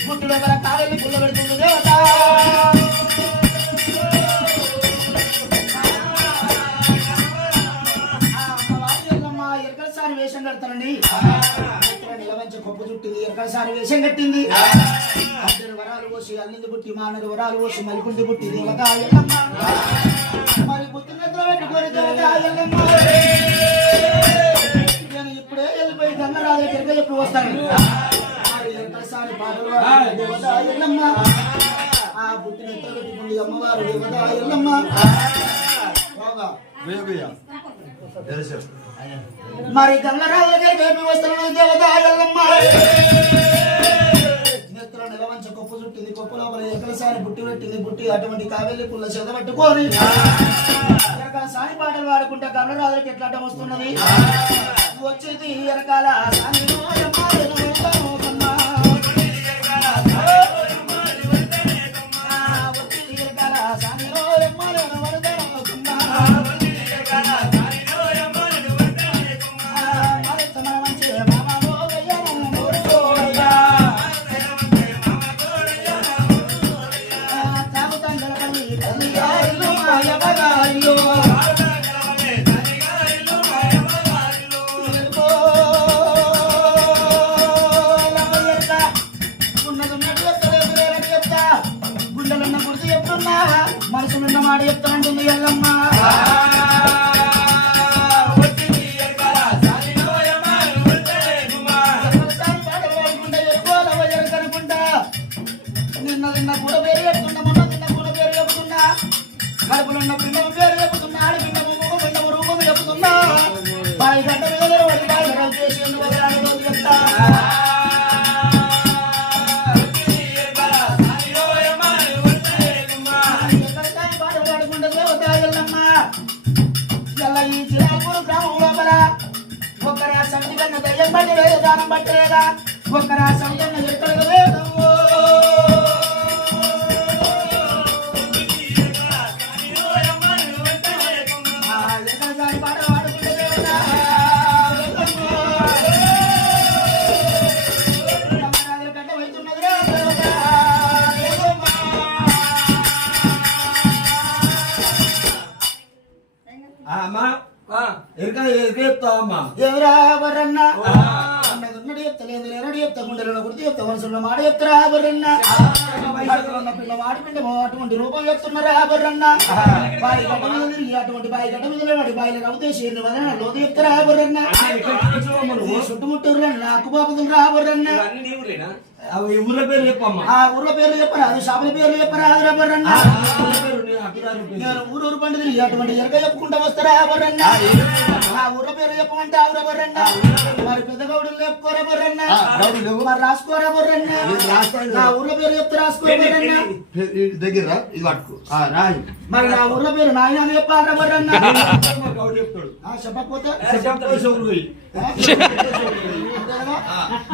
పుట్టులో గల కావేలి పుల్ల పెడుతుంది దేవత ఎరకలసారి వేషం కడతానండి నిలవంచ కొప్పు చుట్టింది ఎరకలసారి వేషం కట్టింది అద్దరు వరాలు పోసి అల్లింది పుట్టి మానరు వరాలు పోసి మలికుంది పుట్టి దేవత ఎల్లమ్మ మరి పుట్టినతో పెట్టుకొని దేవత ఎల్లమ్మ నేను ఇప్పుడే వెళ్ళిపోయి గంగరాజు ఎరక చెప్పి వస్తాను మరి ఎరకలసారి పాటలు దేవత ఎల్లమ్మ ఆ పుట్టినతో పెట్టుకుంది అమ్మవారు దేవత ఎల్లమ్మ మరి గంగరాజు చెప్పి వస్తాను దేవత ఎల్లమ్మ నిలవంచ కొప్పు చుట్టింది కొప్పు లోపల ఎరకలసారి బుట్టి పెట్టింది బుట్టి అటువంటి కావేలి పుల్ల చెద పట్టుకొని ఎరకలసారి పాటలు పాడుకుంటే గంగరాజుకి ఎట్లా అడ్డం వస్తున్నది వచ్చేది ఎరకాల గుండెలున్న గుర్తు చెప్తున్నా మనసులున్న మాట చెప్తానంటుంది ఎల్లమ్మ నిన్న తిన్న కూడా పేరు చెప్తున్నా మొన్న తిన్న కూడా పేరు చెప్తున్నా కడుపులున్న పిండము పేరు చెప్తున్నా ఆడి పిండము మూగ పిండము రూపము చెప్తున్నా బాయి గడ్డ మీద వాడి బాయి గడ్డ చేసి ఎందుకు చెప్తా ఈ జిల్లాపూర్ గ్రామం లోపల ఒక రాష్ట్రం కన్నా దయ్యం పట్టలేదు దానం పట్టలేదా ఒక రాష్ట్రం కన్నా ఎక్కడ లేదు పాట పాడుకుంటే గడ్డ అవుతున్నది అమ్మా ఎరక చెప్తావమ్మా ఎవరా బర్రన్న అన్నది చెప్తలేదు ఎరడు చెప్తా గుండెలో గుర్తు చెప్తా మనసులో మాట చెప్తారా బర్రన్న పిల్ల మాడి పిండి అటువంటి రూపం చెప్తున్నారా బర్రన్న బాయి గడ్డ మీద తిరిగి అటువంటి బాయి గడ్డ మీద వాడి బాయిలో రవ్వుతేసి ఎన్ని వదన లోతు చెప్తారా బర్రన్న చుట్టుముట్టూరు నాకు బాబుతులు రా బర్రన్న ఊర్ల పేరు చెప్పమ్మా ఆ ఊర్ల పేర్లు చెప్పరా అది షాపుల పేర్లు చెప్పరా అదిరా బర్రన్న నేను ఊరూరు పండుగ అటువంటి ఎరక చెప్పుకుంటా వస్తారా బర్రన్న ఆ ఊర్ల పేరు చెప్పమంటే ఆవురా బర్రన్న మరి పెద్ద గౌడులు చెప్పుకోరా బర్రన్న మరి రాసుకోరా బర్రన్న నా ఊర్ల పేరు చెప్తే రాసుకోరా బర్రన్న దగ్గర ఇది పట్టుకో రాయి మరి నా ఊర్ల పేరు నాయన చెప్పాలరా బర్రన్న చెప్తాడు చెప్పకపోతే చెప్తాడు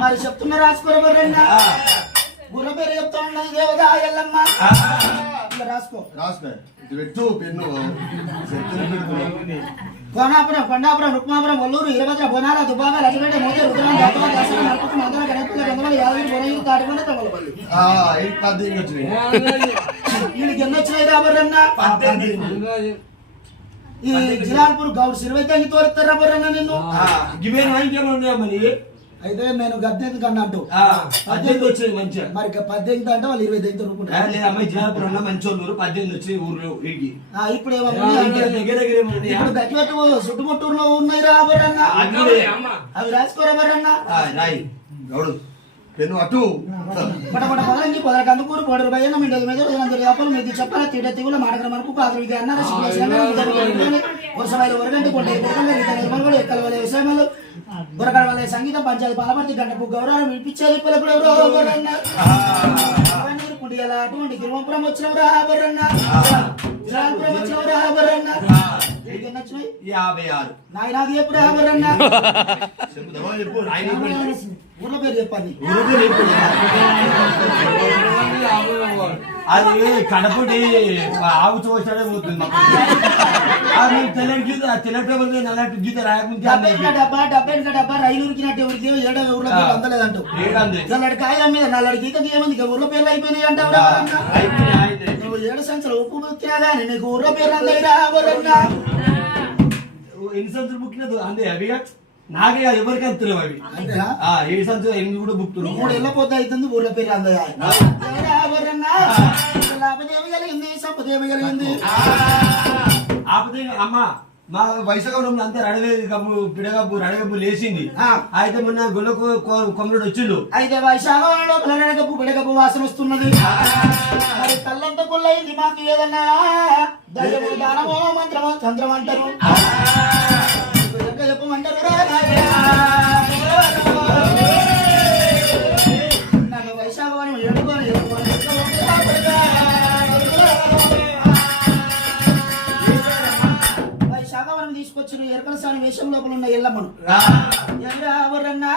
మరి చెప్తున్నా రాసుకోరా బర్రన్న ఊర్ల పేరు చెప్తా ఉన్నది దేవత ఎల్లమ్మ ఇలా రాసుకో రాసుకో ఇది పెట్టు పెన్ను కోనాపురం కొండాపురం రుక్మాపురం వల్లూరు ఇరవత్ర బోనాల దుబాగా లక్ష్మీపేట మోదీ రుద్రాం దత్తమ దర్శనం నరపతి మందర గణపతి గంధమల యాదగిరి బొనగిరి తాటికొండ తమలపల్లి వీళ్ళకి ఎన్ని వచ్చినాయి రాబర్రన్న ఈ జిలాల్పూర్ గౌడ్ సిరివైతే తోరుతారు రాబర్రన్న నిన్ను ఇవే ఇంకేమన్నా మరి అయితే నేను 18 కన్నా అంటూ 18 వచ్చేది మంచిగా మరి 18 అంటే వాళ్ళు 25 రూపాయలు లేదా అమ్మాయి జిల్లాపురంలో మంచి వాళ్ళు 18 వచ్చి ఊర్లో వీడికి ఇప్పుడు దగ్గర ఇప్పుడు గట్లట్టు చుట్టుముట్టూరులో ఉన్నాయి రాబర్రన్న అవి రాసుకోరాబర్రన్న రాయి గౌడు పెన్ను అటు పటపట పదండి పొదల కందుకూరు పొడరు భయన మిండలు మీద చేపలు మీద చెప్పాల తీట తీవుల మాటకర మనకు పాత్ర ఇది అన్నారు వర్షమైలు వరగంటి కొండ నిర్మల్ ఎక్కల వల్ల వ్యవసాయాలు బురకడ వల్ల సంగీతం పంచాయతీ పాలపర్తి గంటకు గౌరవం వినిపించేది పిల్లలు ఎవరన్న కుండియాల అటువంటి గిరిమపురం వచ్చినవు రాబర్రన్న వచ్చినవు రాబర్రన్న 56 నాయనాది ఎప్పుడు రాబర్రన్న చెప్పు ఊర్ల పేరు చెప్పండి ఊరు అది కడపటి ఆవు చూసాడే పోతుంది అది తెల్లటి గీత తెల్లటి పేపర్ మీద నల్లటి గీత రాయకుంటే డబ్బా రైలు ఉరికినట్టు ఎవరికి ఏడో ఊర్లో పేర్లు అందలేదంటూ తెల్లటి కాయల మీద నల్లడి గీత ఏముంది ఊర్లో పేర్లు అయిపోయినాయి అంటావు నువ్వు 7 సంవత్సరాలు ఉప్పు బుక్కినా కానీ నీకు ఊర్లో పేర్లు అందైనా ఎవరన్నా ఎన్ని సంవత్సరాలు బుక్కినదు అందే అవి నాకే ఎవరికి అంతలేవు అవి అంతేనా 7 సంవత్సరాలు ఎన్ని కూడా బుక్తున్నారు 3 ఏళ్ళ పోతే అవుతుంది ఊర్లో పేర్లు అందయ్యా ఎవరన్నా లాభదేవి కలిగింది సంపదేవి కలిగింది ఆపదే అమ్మ మా వైశాఖంలో అంతా రణవేది పిడగబ్బు రణగబ్బు లేచింది అయితే మొన్న గొల్లకు కొమ్మడు వచ్చిండు అయితే వైశాఖంలో పిల్లగప్పు పిడగప్పు వాసన వస్తున్నది మరి తల్లంత పుల్లయింది మాకు ఏదన్నా దయ్యము దానమో మంత్రమో తంత్రం అంటారు చెప్పమంటారు నాకు వైశాఖం ఎడుకొని వైశాఖవనం తీసుకొచ్చిన ఎరకలసాని వేషం లోపల ఉన్న ఎల్లమ్మను ఎవరన్నా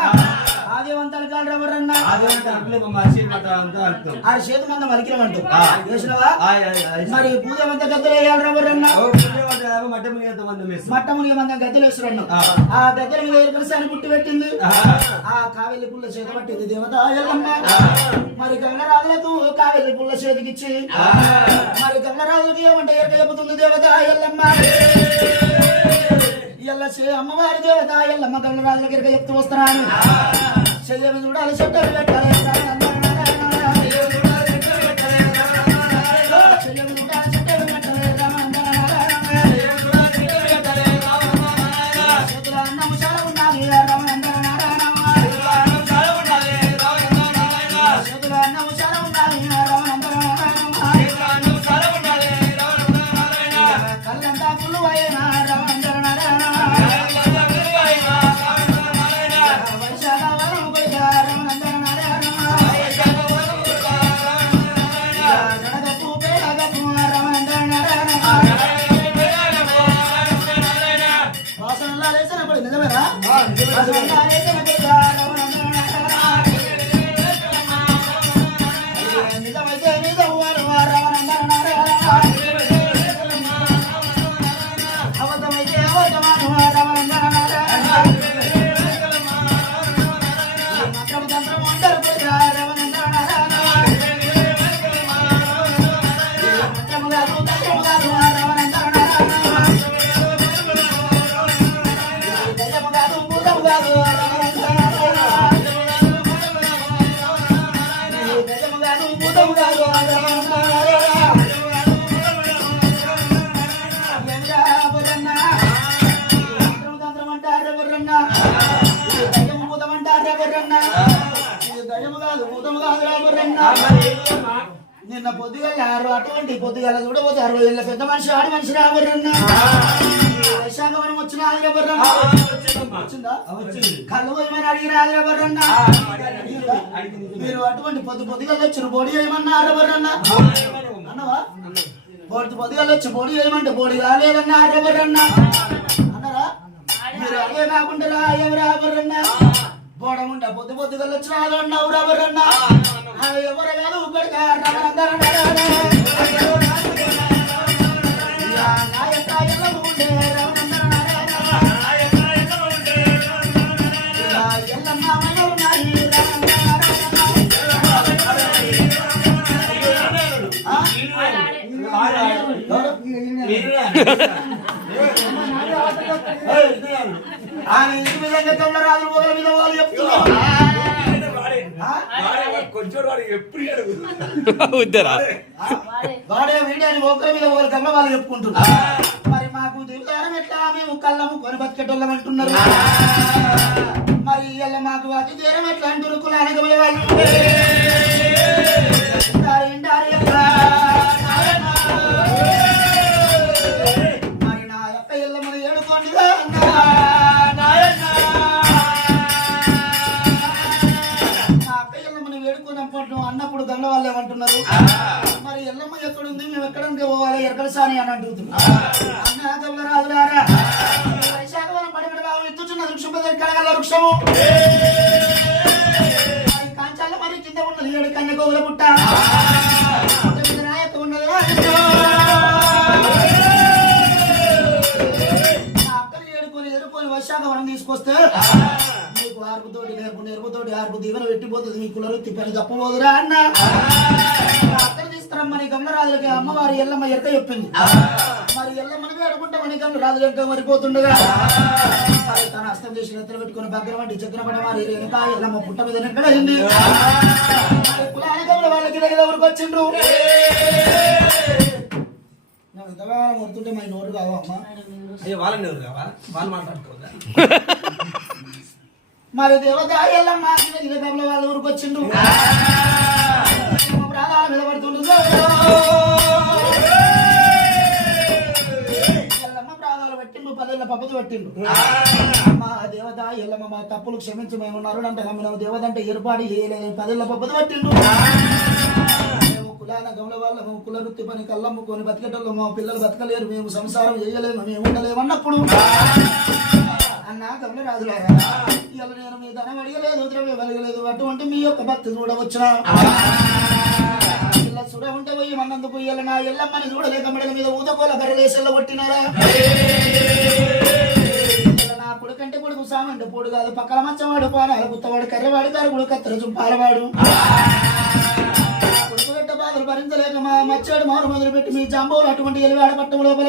ఆదేవంతాలు కాదు ఎవరన్నా ఆ చేతి మంద మలికినమంటూ వేసినవా మరి పూజమంతా గద్దెలు వేయాలి ఎవరన్నా మట్టమునిగ మంద గద్దెలు వేసుకున్నాం ఆ గద్దెల మీద ఎరకలసాని పుట్టి పెట్టింది ఆ కావెల్లి పుల్ల చేత పట్టింది దేవత ఎల్లమ్మ మరి గంగరాజులకు కావెల్లి పుల్ల చేతికిచ్చి మరి గంగరాజులకు ఏమంటే ఎరక చెబుతుంది దేవత ఎల్లమ్మ అమ్మవారి దేవత ఎల్లమ్మ గంగరాజులకు ఎరక చెప్తూ వస్తున్నాను చెయ్యని చూడాలి చెట్టలు పెట్టాలి నిన్న పొద్దుగల అటువంటి పొద్దుగల చూడబోతే 60 ఏళ్ళ పెద్ద మనిషి ఆడి మనిషి రాబర్రన్నా వైశాఖవనం వచ్చిన ఆదిరబర్రన్నా కళ్ళు పోయమని అడిగిన ఆదిరబర్రన్నా మీరు అటువంటి పొద్దుగల వచ్చి బోడి చేయమన్నా ఆరబర్రన్నా అన్నవా పొద్దుగల వచ్చి బోడి చేయమంటే బోడి కాలేదన్నా ఆరబర్రన్నా అన్నారా మీరు అదే కాకుండా ఎవరు ఆబర్రన్నా బోడముంట పొద్దుగల వచ్చిన ఆదన్నా ఎవరన్నా ఎవరు కాదు రాజు మొగల మీద వాళ్ళు చెప్తున్నారు వాడే వీడియోని ఒకరి మీద ఒకరి కన్నా వాళ్ళు చెప్పుకుంటున్నారు మరి మాకు దివ్యారం ఎట్లా మేము కళ్ళము కొని బతికెట్టోళ్ళం అంటున్నారు మరి ఇలా మాకు అతి తీరం ఎట్లా అంటున్నారు కులానికి పోయే వాళ్ళు మరి నా యొక్క ఇళ్ళ ఏడుకోండిగా అన్నప్పుడు గంగ వాళ్ళు ఏమంటున్నారు మరి ఎల్లమ్మ ఎక్కడుంది మేము ఎక్కడికి పోవాలి ఎరకలసాని అని అంటున్నారు అన్న రాజులారా వైశాఖవనం పడిపడి బాబు ఎత్తుచున్న వృక్షం కడగల వృక్షము కాంచాల మరి కింద ఉన్నది 7 కన్య గోవుల పుట్ట వైశాఖవనం తీసుకొస్తే మీకు ఆర్పుతోటి నేర్పుతోటి ఆర్పు దీవెన పెట్టిపోతుంది మీ కులరు తిప్పని తప్పబోదురా అన్న అక్కడ తీసుకురమ్మని గమనరాజులకి అమ్మవారి ఎల్లమ్మ ఎక్క చెప్పింది. మరి ఎల్లమ్మని అడుగుంటామని గమనరాజులు ఇంకా మరిపోతుండగా మరి తన హస్తం చేసి నెత్తలు పెట్టుకుని బగ్గర వంటి చక్ర పడమారి వెనక ఎల్లమ్మ పుట్ట మీద నెక్కడైంది. కులాల గమన వాళ్ళకి దగ్గరకు వచ్చిండ్రు. వస్తుంటే మా నోరు కావమ్మా అయ్యో వాళ్ళని ఎవరు కావాలా వాళ్ళు మాట్లాడుకోవద్దా మరి దేవత ఎల్లమ్మ గమల వాళ్ళ ఊరికి వచ్చిండ్రు. ప్రాణాల మీద పడుతుండ్రు. ఎల్లమ్మ ప్రాణాలు పెట్టిండు 10 ఏళ్ల పబ్బతి పెట్టిండు. మా దేవత ఎల్లమ్మ మా తప్పులు క్షమించి మేము నరుడంటే నమ్మిన దేవత అంటే ఏర్పాటు చేయలేదు 10 ఏళ్ల పబ్బతి పెట్టిండు. కులాన గమల వాళ్ళ కుల వృత్తి పని కళ్ళమ్ముకొని బతికేటోళ్ళు మా పిల్లలు బతకలేరు మేము సంసారం చేయలేము మేము ఉండలేము అన్నప్పుడు అన్న గమల రాజులారా ఇవాళ నేను మీ ధనం అడగలేదు ద్రవ్యం అడగలేదు అటువంటి మీ యొక్క భక్తి చూడవచ్చునా ఇలా చూడ ఉంటే పోయి మన్నందుకు ఇవాళ నా ఎల్లమ్మని చూడలేక మెడల మీద ఊదకోల బరలేసల్లో కొట్టినారా నా కొడుకంటే కొడుకు సామంటే పోడు కాదు పక్కల మంచవాడు పానాల గుత్తవాడు కర్రెవాడు కరుగుడు కత్తెర చుంపాలవాడు కొడుకుగట్ట బాధలు భరించలేక మా మచ్చాడు మారు మొదలు పెట్టి మీ జాంబోలు అటువంటి ఎలివాడ పట్టం లోపల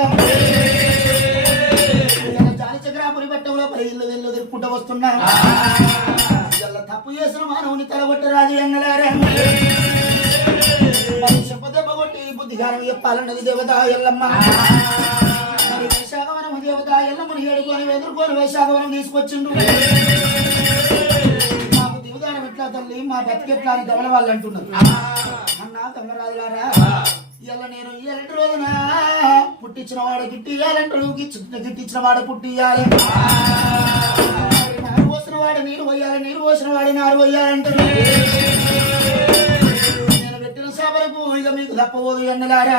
జాలి చక్రాపురి పట్టం లోపల ఇల్లు వెళ్ళు తిరుక్కుంటూ వస్తున్నా ఇలా తప్పు చేసిన మానవుని తలగొట్టి రాజు ఎన్నలారా చెప్పదెబ్బ కొట్టి బుద్ధిగానం చెప్పాలన్నది దేవత ఎల్లమ్మ. మరి వైశాఖవనం దేవత ఎల్లమ్మని ఏడుకొని ఎదుర్కొని వైశాఖవనం తీసుకొచ్చిండు. మాకు దివదానం ఎట్లా తల్లి మా బతికెట్లా అని గమల వాళ్ళు అంటున్నారు. అన్న గమరాజులారా ఇలా నేను ఇలాంటి రోజున పుట్టించిన వాడు గిట్టియాలంటాడు గిట్టించిన వాడు పుట్టియాలి నారు పోసిన వాడు నీరు పోయాలి నీరు పోసిన వాడు నారు పోయాలంటాడు. నేను పెట్టిన శాపలకు ఇక మీకు తప్పబోదు అన్నలారా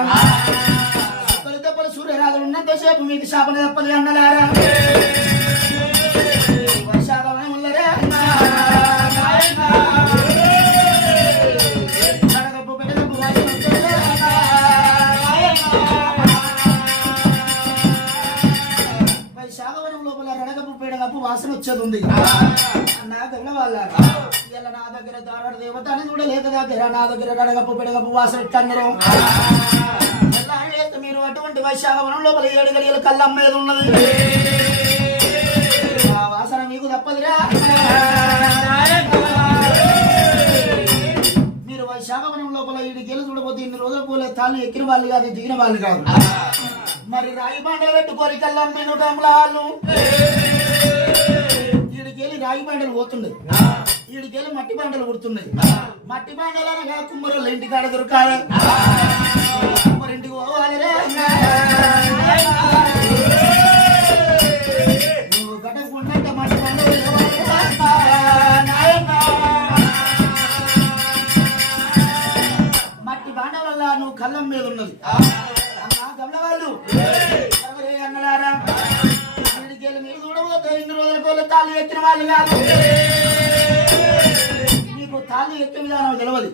దెబ్బలు సూర్యరాజులు ఉన్నంతసేపు మీకు శాపన తప్పదు అన్నలారా వర్షాకాలం ఉన్నరే వైశాఖవనం లోపల రడగప్పు పేడగప్పు వాసన వచ్చేది ఉంది. నా గమల వాళ్ళ ఇలా నా దగ్గర దారాడు దేవత అని కూడా లేక దగ్గర నా దగ్గర రడగప్పు పేడగప్పు వాసన ఎట్టన్నారు. మీరు అటువంటి వైశాఖవనం లోపల 7 గడియల కళ్ళమ్మేది ఉన్నది ఆ వాసన మీకు తప్పదురా. మీరు వైశాఖవనం లోపల 7 గేలు చూడబోతే ఇన్ని రోజులు పోలే తాళ్ళు ఎక్కిన వాళ్ళు కాదు దిగిన వాళ్ళు కాదు. మరి రాయి బండలు పెట్టుకోరి కళ్ళమ్మిన కమల వాళ్ళు 7 గేలు రాగి బండలు పోతుండదు 7 గేలు మట్టి బండలు కుడుతున్నాయి. మట్టి బండలు అనగా కుమ్మరుల ఇంటికాడ దొరకాలి కుమ్మరింటికి పోవాలి నువ్వు గడపకుండా మట్టి బండలు మట్టి బండల వల్ల నువ్వు కళ్ళం మీద ఉన్నది గమలవాళ్ళు అన్నలారా మీరు చూడబోతే 2 రోజుల తాళ్ళు ఎక్కిన వాళ్ళు కాదు మీకు తాళ్ళు ఎక్కే విధానం తెలియదు.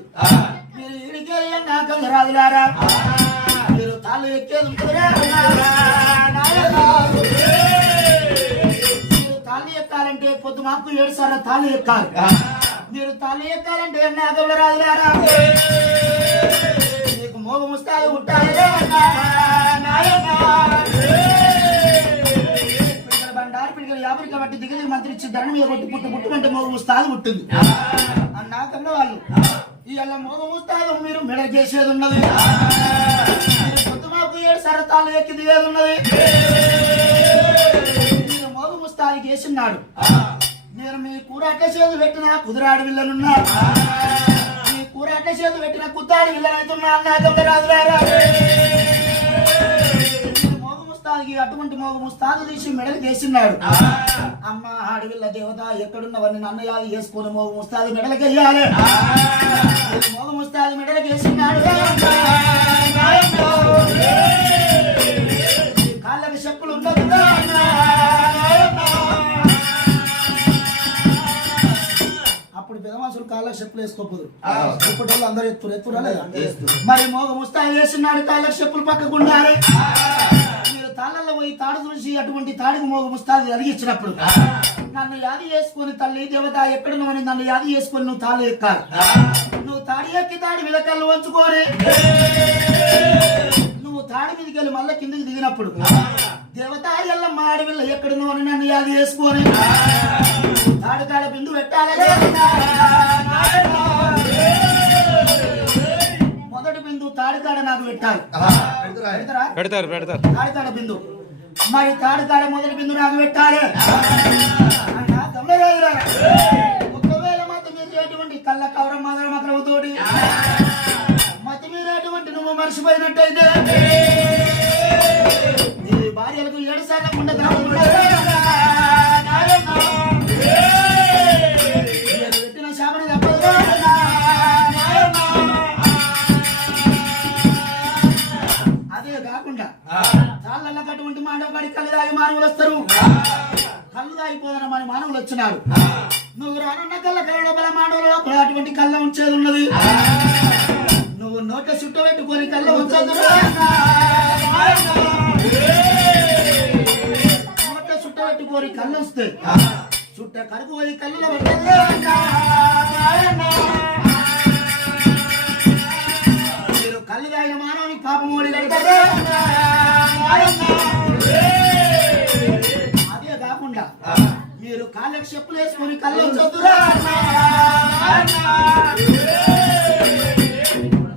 మీరు ఈడికెళ్ళి నా కళ్ళు రాదులారా మీరు తాళ్ళు ఎక్కేది ఉంటుందిరా. మీరు తాళ్ళు ఎక్కాలంటే పొద్దు మాకు 7 సార్లు తాళ్ళు ఎక్కాలి. మీరు తాళ్ళు ఎక్కాలంటే నా కళ్ళు రాదులారా మీకు మోగ ముస్తాలు ఉంటాయి. బండారు పిడికలు 50 కాబట్టి దిగలి మంత్రి ఇచ్చి ధరణ మీద కొట్టి పుట్టుకుంటే మోగ ముస్తాదు ఉంటుంది అన్న కన్నా వాళ్ళు ఇవాళ మోగ ముస్తాదు మీరు మెడ చేసేది ఉన్నది. పొద్దు మాకు 7 సరతాలు ఎక్కి దిగేది ఉన్నది. మీరు మోగ ముస్తాదికి వేసిన్నాడు. నేను మీ కూర అట్ట చేదు పెట్టిన కుదిరాడు విల్లనున్నా మీ కూర అట్ట చేదు పెట్టిన కుత్తాడు విల్లనైతున్నా అన్నా రాజులారా అటువంటి మోగ ముస్తాదు తీసి మెడలు చేసినాడు. అమ్మ ఆడవిల్ల దేవత ఎక్కడున్నవన్నీ నన్నయాలు చేసుకుని మోగ ముస్తాది మెడలకి వెయ్యాలి. మోగ ముస్తాది మెడలకి వేసినాడు. కాళ్ళకి చెప్పులు ఉండదు. అప్పుడు పెద్ద మనుషులు కాళ్ళకి చెప్పులు వేసుకోపోదు. ఇప్పటి వాళ్ళు అందరూ ఎత్తురా లేదా మరి మోగ ముస్తాది వేసినాడు. కాళ్ళకి చెప్పులు పక్కకుండాలి. తాళ్ళల్లో పోయి తాడు చూసి అటువంటి తాడుకు మోగ ముస్తాది అడిగిచ్చినప్పుడు నన్ను యాది చేసుకొని తల్లి దేవత ఎక్కడ నువ్వు నన్ను యాది చేసుకొని నువ్వు తాళ్ళు ఎక్కాలి. నువ్వు తాడి ఎక్కి తాడి మీద కళ్ళు వంచుకోని నువ్వు తాడి మీదకి వెళ్ళి మళ్ళీ కిందికి దిగినప్పుడు దేవత ఎల్లమ్మ ఆడవిల్ల ఎక్కడ నువ్వు అని నన్ను యాది చేసుకొని తాడు కాడ బిందు పెట్టాలి. మొదటి బిందు తాడి కాడ నాకు పెట్టాలి. పెడతారు పెడతారు తాడి కాడ బిందు మరి తాడి కాడ మొదటి బిందు నాకు పెట్టాలి. ఒకవేళ మత మీరేటువంటి కళ్ళ కవర మాదల మకరవుతోటి మత మీరేటువంటి నువ్వు మర్చిపోయినట్టయితే నీ భార్యలకు 7 సార్లు ఉండదు పెట్టిన శాపన తప్పదు. అదే కాకుండా తాళ్ళ అటువంటి మానవుడి కళ్ళు దాగి మానవులు వస్తారు. కళ్ళు దాగిపోదన్న మన మానవులు వచ్చినారు. నువ్వు రానున్న కళ్ళ కళ్ళ బల మానవుల లోపల అటువంటి కళ్ళ ఉంచేది ఉన్నది. నువ్వు నోట చుట్ట పెట్టుకొని కళ్ళ ఉంచదు. నోట చుట్ట పెట్టుకొని కళ్ళు వస్తే చుట్ట కడుపు పోయి కళ్ళలో పెట్టదు. మీరు కళ్ళు తాగిన మానవుని పాపం ఓడి కడతారు. అదే కాకుండా మీరు కాళ్ళకి చెప్పులు వేసుకొని కళ్ళు ఉంచొద్దురా.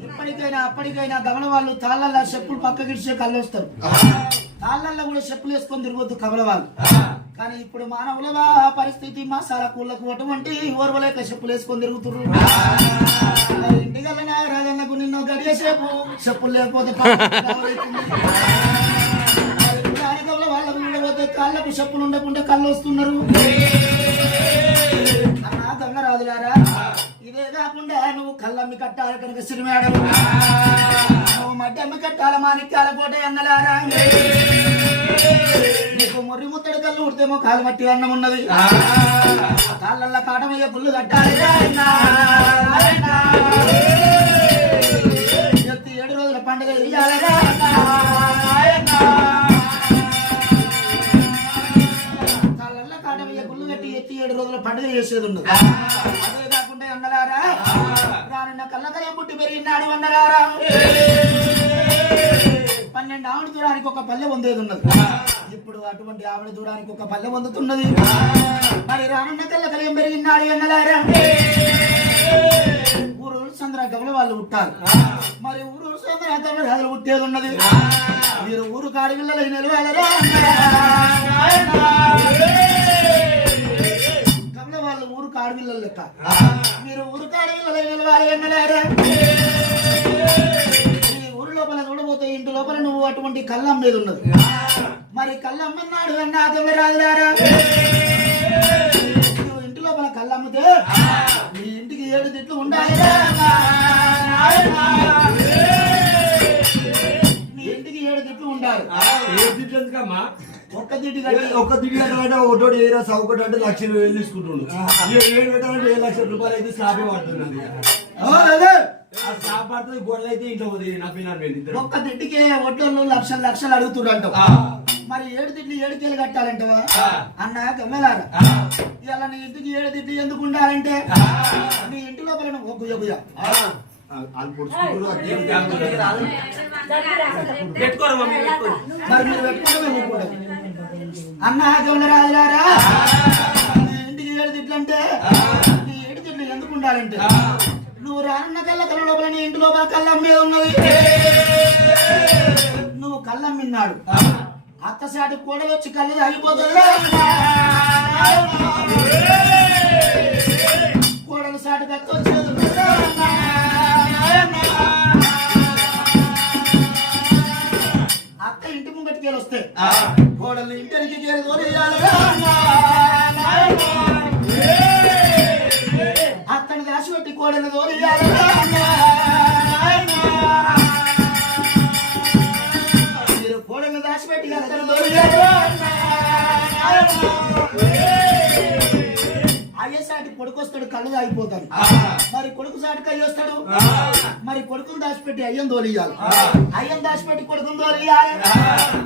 ఇప్పటికైనా అప్పటికైనా గమన వాళ్ళు తాళ్ళల్లో చెప్పులు పక్కకిడిచే కళ్ళు వస్తారు. తాళ్ళల్లో కూడా చెప్పులు వేసుకొని తిరగొద్దు కమల వాళ్ళు. కానీ ఇప్పుడు మానవుల పరిస్థితి మసాలా కూళ్ళకు అటువంటి ఓర్వలేక చెప్పులు వేసుకొని తిరుగుతున్నారు. ఇంటికల్లా నాగరాజన్నకు నిన్న గడియ చెప్పులు లేకపోతే వాళ్ళకు ఉండబోతే కాళ్ళకు చెప్పులు ఉండకుండా కళ్ళు వస్తున్నారు. అన్నా దొంగరాజులారా, ఇదే కాకుండా నువ్వు కళ్ళమ్మి కట్టాలి కనుక సిరిమేడలు, నువ్వు మడ్డి అమ్మి కట్టాల మాణిక్యాల కోట అన్నలారా. నీకు మొర్రి ముత్తడి కళ్ళు ఉడితేమో కాలు మట్టి అన్నం ఉన్నది. కాళ్ళల్లో కాటమయ్యే గుళ్ళు కట్టాలి. 7 రోజుల పండుగ ఇయ్యాలరా. కాళ్ళల్లో కాటమయ్యే గుళ్ళు కట్టి ఎత్తి 7 రోజుల పండుగ చేసేది ఉన్నది. అదే కాకుండా అన్నలారా, రానున్న కళ్ళకలే పుట్టి పెరిగినాడు అన్నలారా. 12 ఆవిడ దూరానికి ఒక పల్లె పొందేది ఉన్నది. ఇప్పుడు అటువంటి ఆవిడ దూరానికి ఒక పల్లె పొందుతున్నది. మరి రానున్న కళ్ళకలేం పెరిగినాడు అన్నలారా. ఊరు చంద్ర గమల వాళ్ళు పుట్టారు. మరి ఊరు చంద్ర గమల రాజులు పుట్టేది ఉన్నది. మీరు ఊరు కాడి పిల్లలు నిలవాలరా. గమల వాళ్ళు ఊరు కాడి పిల్లలు లెక్క. మీరు ఊరు కాడి పిల్లలు నిలవాలి అన్నలారా. ఊరు లోపల చూడబోతే ఇంటి లోపల నువ్వు అటువంటి కళ్ళం మీద ఉన్నది. మరి కళ్ళమ్మన్నాడు అన్నా రాజులారా. నువ్వు ఇంటి లోపల కళ్ళమ్మితే నీ ఇంటికి 7 తిట్లు ఉండాలి. నీ ఇంటికి 7 తిట్లు ఉండాలి. ఒక్క తిట్టి ఒకటోటి ఏరా సౌకట్ అంటే 1,00,000 తీసుకుంటుండు. 7 పెట్టాలంటే 7 లక్షల రూపాయలు అయితే స్లాబే పడుతుంది. స్లాబ్ పడుతుంది, గొడవలు అయితే ఇంట్లో పోతుంది. ఒక్క తిట్టికి ఒడ్లు లక్షలు అడుగుతుండంటావు. మరి 7 తిట్లు 7 కేలు కట్టాలంటావా అన్న గమ్మలారా. ఇలా నీ ఇంటికి 7 తిట్లు ఎందుకు ఉండాలంటే నీ ఇంటి లోపల నువ్వు గుయ్య గుయ్య మరి మీరు పెట్టుకుంటే అన్న గమనరాజులారా. నీ ఇంటికి 7 తిట్లు అంటే నీ 7 తిట్లు ఎందుకు ఉండాలంటే నువ్వు రానున్న కళ్ళ లోపల నీ ఇంటి లోపల కళ్ళం మీద ఉన్నది. నువ్వు కళ్ళం విన్నాడు అత్తసాటి కోడలు వచ్చి కళ్ళు తాగిపోతుంది. కోడలు సాటి కత్త వచ్చేది. అత్త ఇంటి ముంగటికి వెళ్ళి వస్తే కోడలు ఇంటికి అత్తని దాచిపెట్టి కోడలు తోలియాలి. మీరు కోడలు దాచిపెట్టి అత్తని తోలియాలి. అయ్యేసాటి కొడుకు వస్తాడు కళ్ళు తాగిపోతాడు. మరి కొడుకు సాటికి అయ్యి వస్తాడు. మరి కొడుకుని దాచిపెట్టి అయ్యని తోలియాలి అయ్యని దాచిపెట్టి కొడుకుని తోలియాలి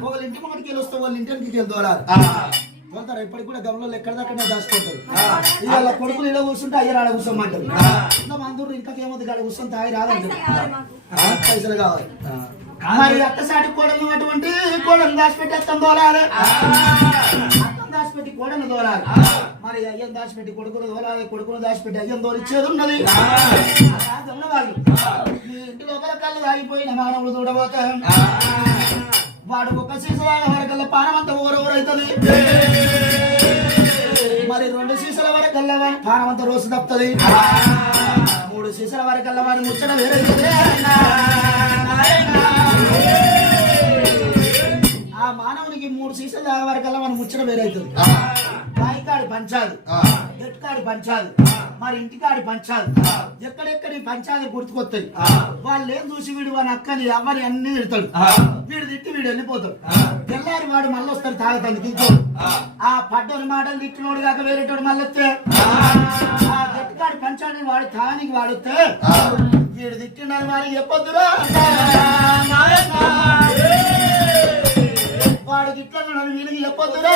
ఒకళ్ళ ఇంటి ముందుకి వెళ్ళి వస్తే వాళ్ళ ఇంటికి వెళ్ళి తోలాలి పోతారు ఇప్పటికి కూడా గమనంలో ఎక్కడ దాకా దాచిపోతారు ఇవాళ కొడుకులు ఇలా కూర్చుంటే అయ్యర్ ఆడ కూర్చోమంటారు ఇంకా మందూరు ఇంతకేముంది ఆడ కూర్చొని తాగి రాదంటారు పైసలు కావాలి మరి అత్తసాటి కోడలు అటువంటి కోడలు దాచిపెట్టి అత్తం తోలాలి అత్తం దాచిపెట్టి కోడలు తోలాలి మరి అయ్యం దాచిపెట్టి కొడుకును తోలాలి కొడుకును దాచిపెట్టి అయ్యం తోలిచ్చేది ఉన్నది వాళ్ళు మీ ఇంటి లోపల కళ్ళు తాగిపోయిన మానవుడు చూడబోతే వాడు ఒక సీసల వరకల్లా పానం అంతా ఊరవుతుంది మరి 2 సీసల వరకల్లా వాడి పానం అంతా రోజు తప్పుతుంది 3 సీసల వరకల్లా వాడి ముచ్చట వేరే ఆ మానవునికి 3 సీసల వరకల్లా వాడి ముచ్చట వేరైతుంది కాడి పంచాలి ఎట్టుకాడి పంచాలి మరి ఇంటికాడి పంచాలి ఎక్కడెక్కడి పంచాలి గుర్తుకొస్తాయి వాళ్ళు ఏం చూసి వీడు వాని అక్కని అవ్వని అన్ని తిడతాడు వీడు తిట్టి వీడు వెళ్ళిపోతాడు తెల్లారి వాడు మళ్ళీ వస్తాడు తాగుతాడు తింటాడు ఆ పడ్డోని మాటలు తిట్టినోడు కాక వేరేటోడు మళ్ళీ వస్తే ఆ ఎట్టుకాడి పంచాలని వాడు తానికి వాడితే వీడు తిట్టినది వాడికి చెప్పొద్దురా వాడికి ఇట్లా వీడికి చెప్పొద్దురా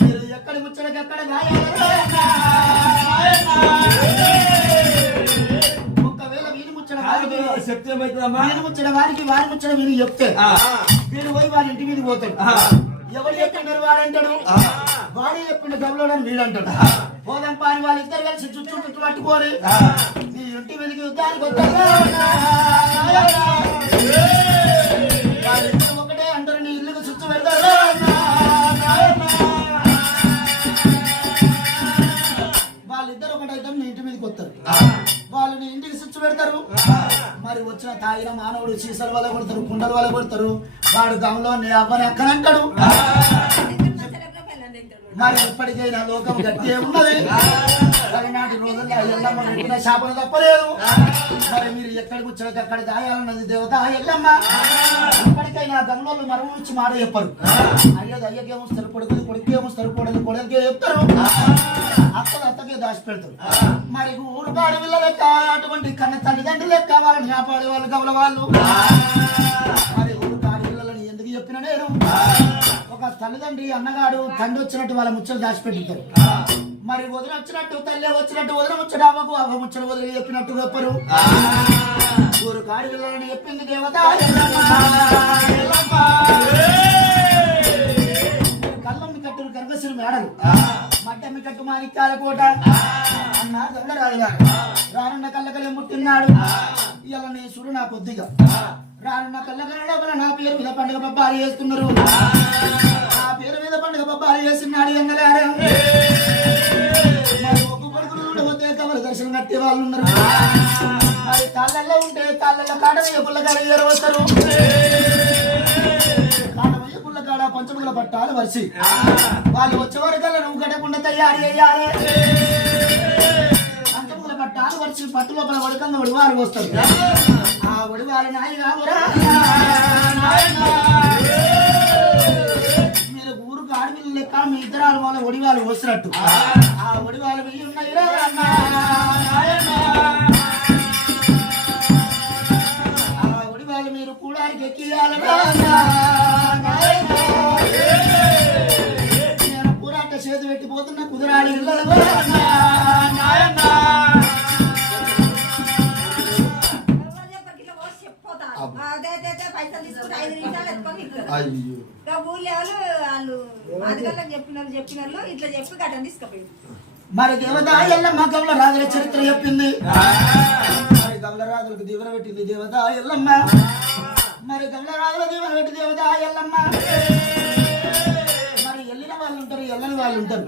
మీరు ఎక్కడి ముచ్చడికి ఎక్కడ ఒకవేళ వీరి ముచ్చడ వీరి ముచ్చడ వారికి వారి ముచ్చడ వీరికి చెప్తే వీడు పోయి వారి ఇంటి మీదకి పోతాడు ఎవరు చెప్తున్నారు వాడంటాడు వాడే చెప్పిండు గమలోడని వీడంటాడు పోదాం పాని వాళ్ళిద్దరు కలిసి చుట్టూ పట్టుకోని నీ ఇంటి మీదకి యుద్ధానికి వస్తారు వాళ్ళిద్దరు ఒకటే అంటారు నీ ఇల్లుకు చుట్టూ పెడతారు వాళ్ళిద్దరు ఒకటైతే నీ ఇంటి మీదకి వస్తారు వాళ్ళు నీ ఇంటికి చుచ్చు పెడతారు మరి వచ్చిన తాగిన మానవుడు సీసాల వల్ల కొడతారు కుండల వల్ల కొడతారు వాడు గమలో నీ అవ్వని అక్కనంటాడు మరి ఎప్పటికైనా లోకం గట్టే ఉన్నది నాటి రోజుల్లో ఎల్లమ్మ పెట్టిన శాపన తప్పలేదు మరి మీరు ఎక్కడికి వచ్చాక అక్కడ దాయాలన్నది దేవత ఎల్లమ్మ ఎప్పటికైనా గంగోళ్ళు మరమ ఇచ్చి మాట చెప్పరు అయ్యేది అయ్యకేమొస్తారు కొడుకులు కొడుకేమొస్తారు కొడుకు కొడుకే చెప్తారు అత్తలు అత్తకే దాచి పెడతారు మరి ఊరు పాడి పిల్ల లెక్క అటువంటి కన్న తల్లిదండ్రులు లెక్క వాళ్ళని కాపాడే వాళ్ళు కవల వాళ్ళు మరి ఊరు పాడి పిల్లలని ఎందుకు చెప్పిన నేను ఒక తల్లిదండ్రి అన్నగాడు తండ్రి వచ్చినట్టు వాళ్ళ ముచ్చలు దాచిపెట్టారు మరి వదిన వచ్చినట్టు తల్లి వచ్చినట్టు వదిన ముచ్చట అవ్వకు అవ్వ ముచ్చట వదిలి చెప్పినట్టు చెప్పరు ఊరు కాడి పిల్లలని చెప్పింది దేవత కళ్ళమ్మి కట్టులు కనకసిరి మేడలు మట్టమ్మి కట్టు మాణిక్యాల కోట అన్న దొంగరాజు గారు రానున్న కళ్ళకలే ముట్టిన్నాడు ఇవాళ నీ సుడు నా కొద్దిగా రానున్న కళ్ళకల నా పేరు మీద పండుగ పబ్బాలు చేస్తున్నారు ఆ పేరు మీద పండుగ పబ్బాలు చేస్తున్నాడు ఎంగలారా మరి ఒక్క కొడుకులు ఉండబోతే కవల దర్శనం కట్టే వాళ్ళు ఉన్నారు మరి కాళ్ళల్లో ఉంటే కాళ్ళల్లో కాడమయ్య పుల్లకాడ ఏరవస్తారు కాడమయ్య పుల్లకాడ పంచముల పట్టాలు వరిసి వాళ్ళు వచ్చే వరకల్లా నువ్వు కట్టకుండా తయారు చేయాలి పంచముల పట్టాలు వరిసి పట్టు లోపల వడకంగా వడివారు వస్తారు ఆ వడివారి మీరు ఊరుకు ఆడపిల్లలు లెక్క మీ ఇద్దరాలు వాళ్ళ ఒడివాళ్ళు వస్తున్నట్టు ఆ ఒడివాళ్ళు వెయ్యి ఉన్నాయి ఆ ఒడివాళ్ళు మీరు కూడానికి ఎక్కియాలరా నేను కూరాట చేతి పెట్టిపోతున్నా కుదిరాడి మరి దేవత ఎల్లమ్మ గమల రాజుల చరిత్ర చెప్పింది మరి గమల రాజులకు దీవెన పెట్టింది దేవత ఎల్లమ్మ మరి గమల రాజుల దీవెన పెట్టి దేవత ఎల్లమ్మ మరి వెళ్ళిన వాళ్ళు ఉంటారు వెళ్ళని వాళ్ళు ఉంటారు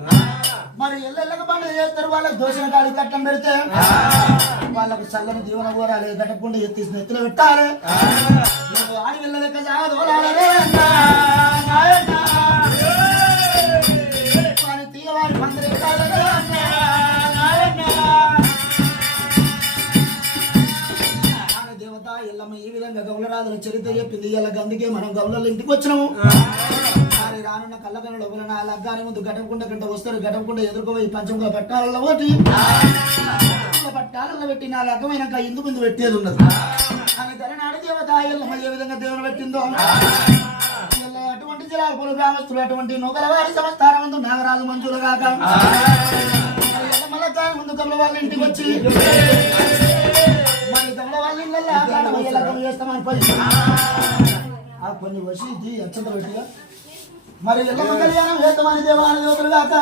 మరి ఎల్లెళ్ళక పండుగ చేస్తారు వాళ్ళకి దోషణ కాడి కట్టం పెడితే వాళ్ళకు చల్లని దీవెన కోరాలి గట్టకుండా ఎత్తి నెత్తులు పెట్టాలి ఆడి వెళ్ళలేక తీయవాడి పండుగ దేవత ఎల్లమ్మ ఈ విధంగా గౌలరాజుల చరిత్ర చెప్పింది ఇలా అందుకే మనం గౌలల ఇంటికి వచ్చినాము రానున్న కళ్ళకన్న లోపల నా లగ్గాని ముందు గడపకుండా గంట వస్తారు గడపకుండా ఎదుర్కోపోయి పంచముగా పట్టాలలో ఒకటి పట్టాలలో పెట్టి నా లగ్గమైనాక ఇందు ముందు పెట్టేది ఉన్నది ఆమె తలనాడు దేవత ఎల్లమ్మ ఏ విధంగా దేవుని పెట్టిందో అటువంటి జిల్లాల గ్రామస్తులు అటువంటి నూకల వారి సంస్థానం ముందు నాగరాజు మంజులు కాక ముందు కమల వాళ్ళ ఇంటికి వచ్చి మరి కమల వాళ్ళ ఇళ్ళల్లో చేస్తామని పని ఆ కొన్ని వసీది అచ్చంత పెట్టిగా మరి ఎల్లమ్మ కళ్యాణం చేస్తామని దేవాని దేవతలు కాక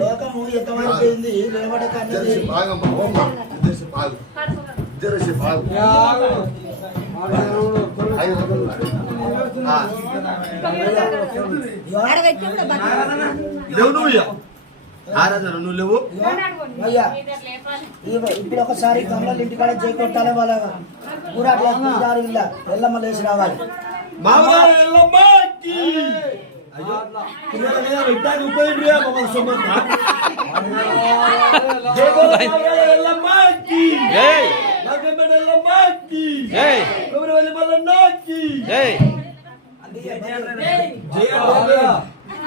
లోకము ఎంతవరకైంది నిలబడక అన్నది నువ్వు అయ్యా ఇప్పుడు ఒకసారి కమల ఇంటికాడ చేయి కొట్టాలి వాళ్ళ ఊరాట్లా ఇల్ల ఎల్లమ్మ లేచి రావాలి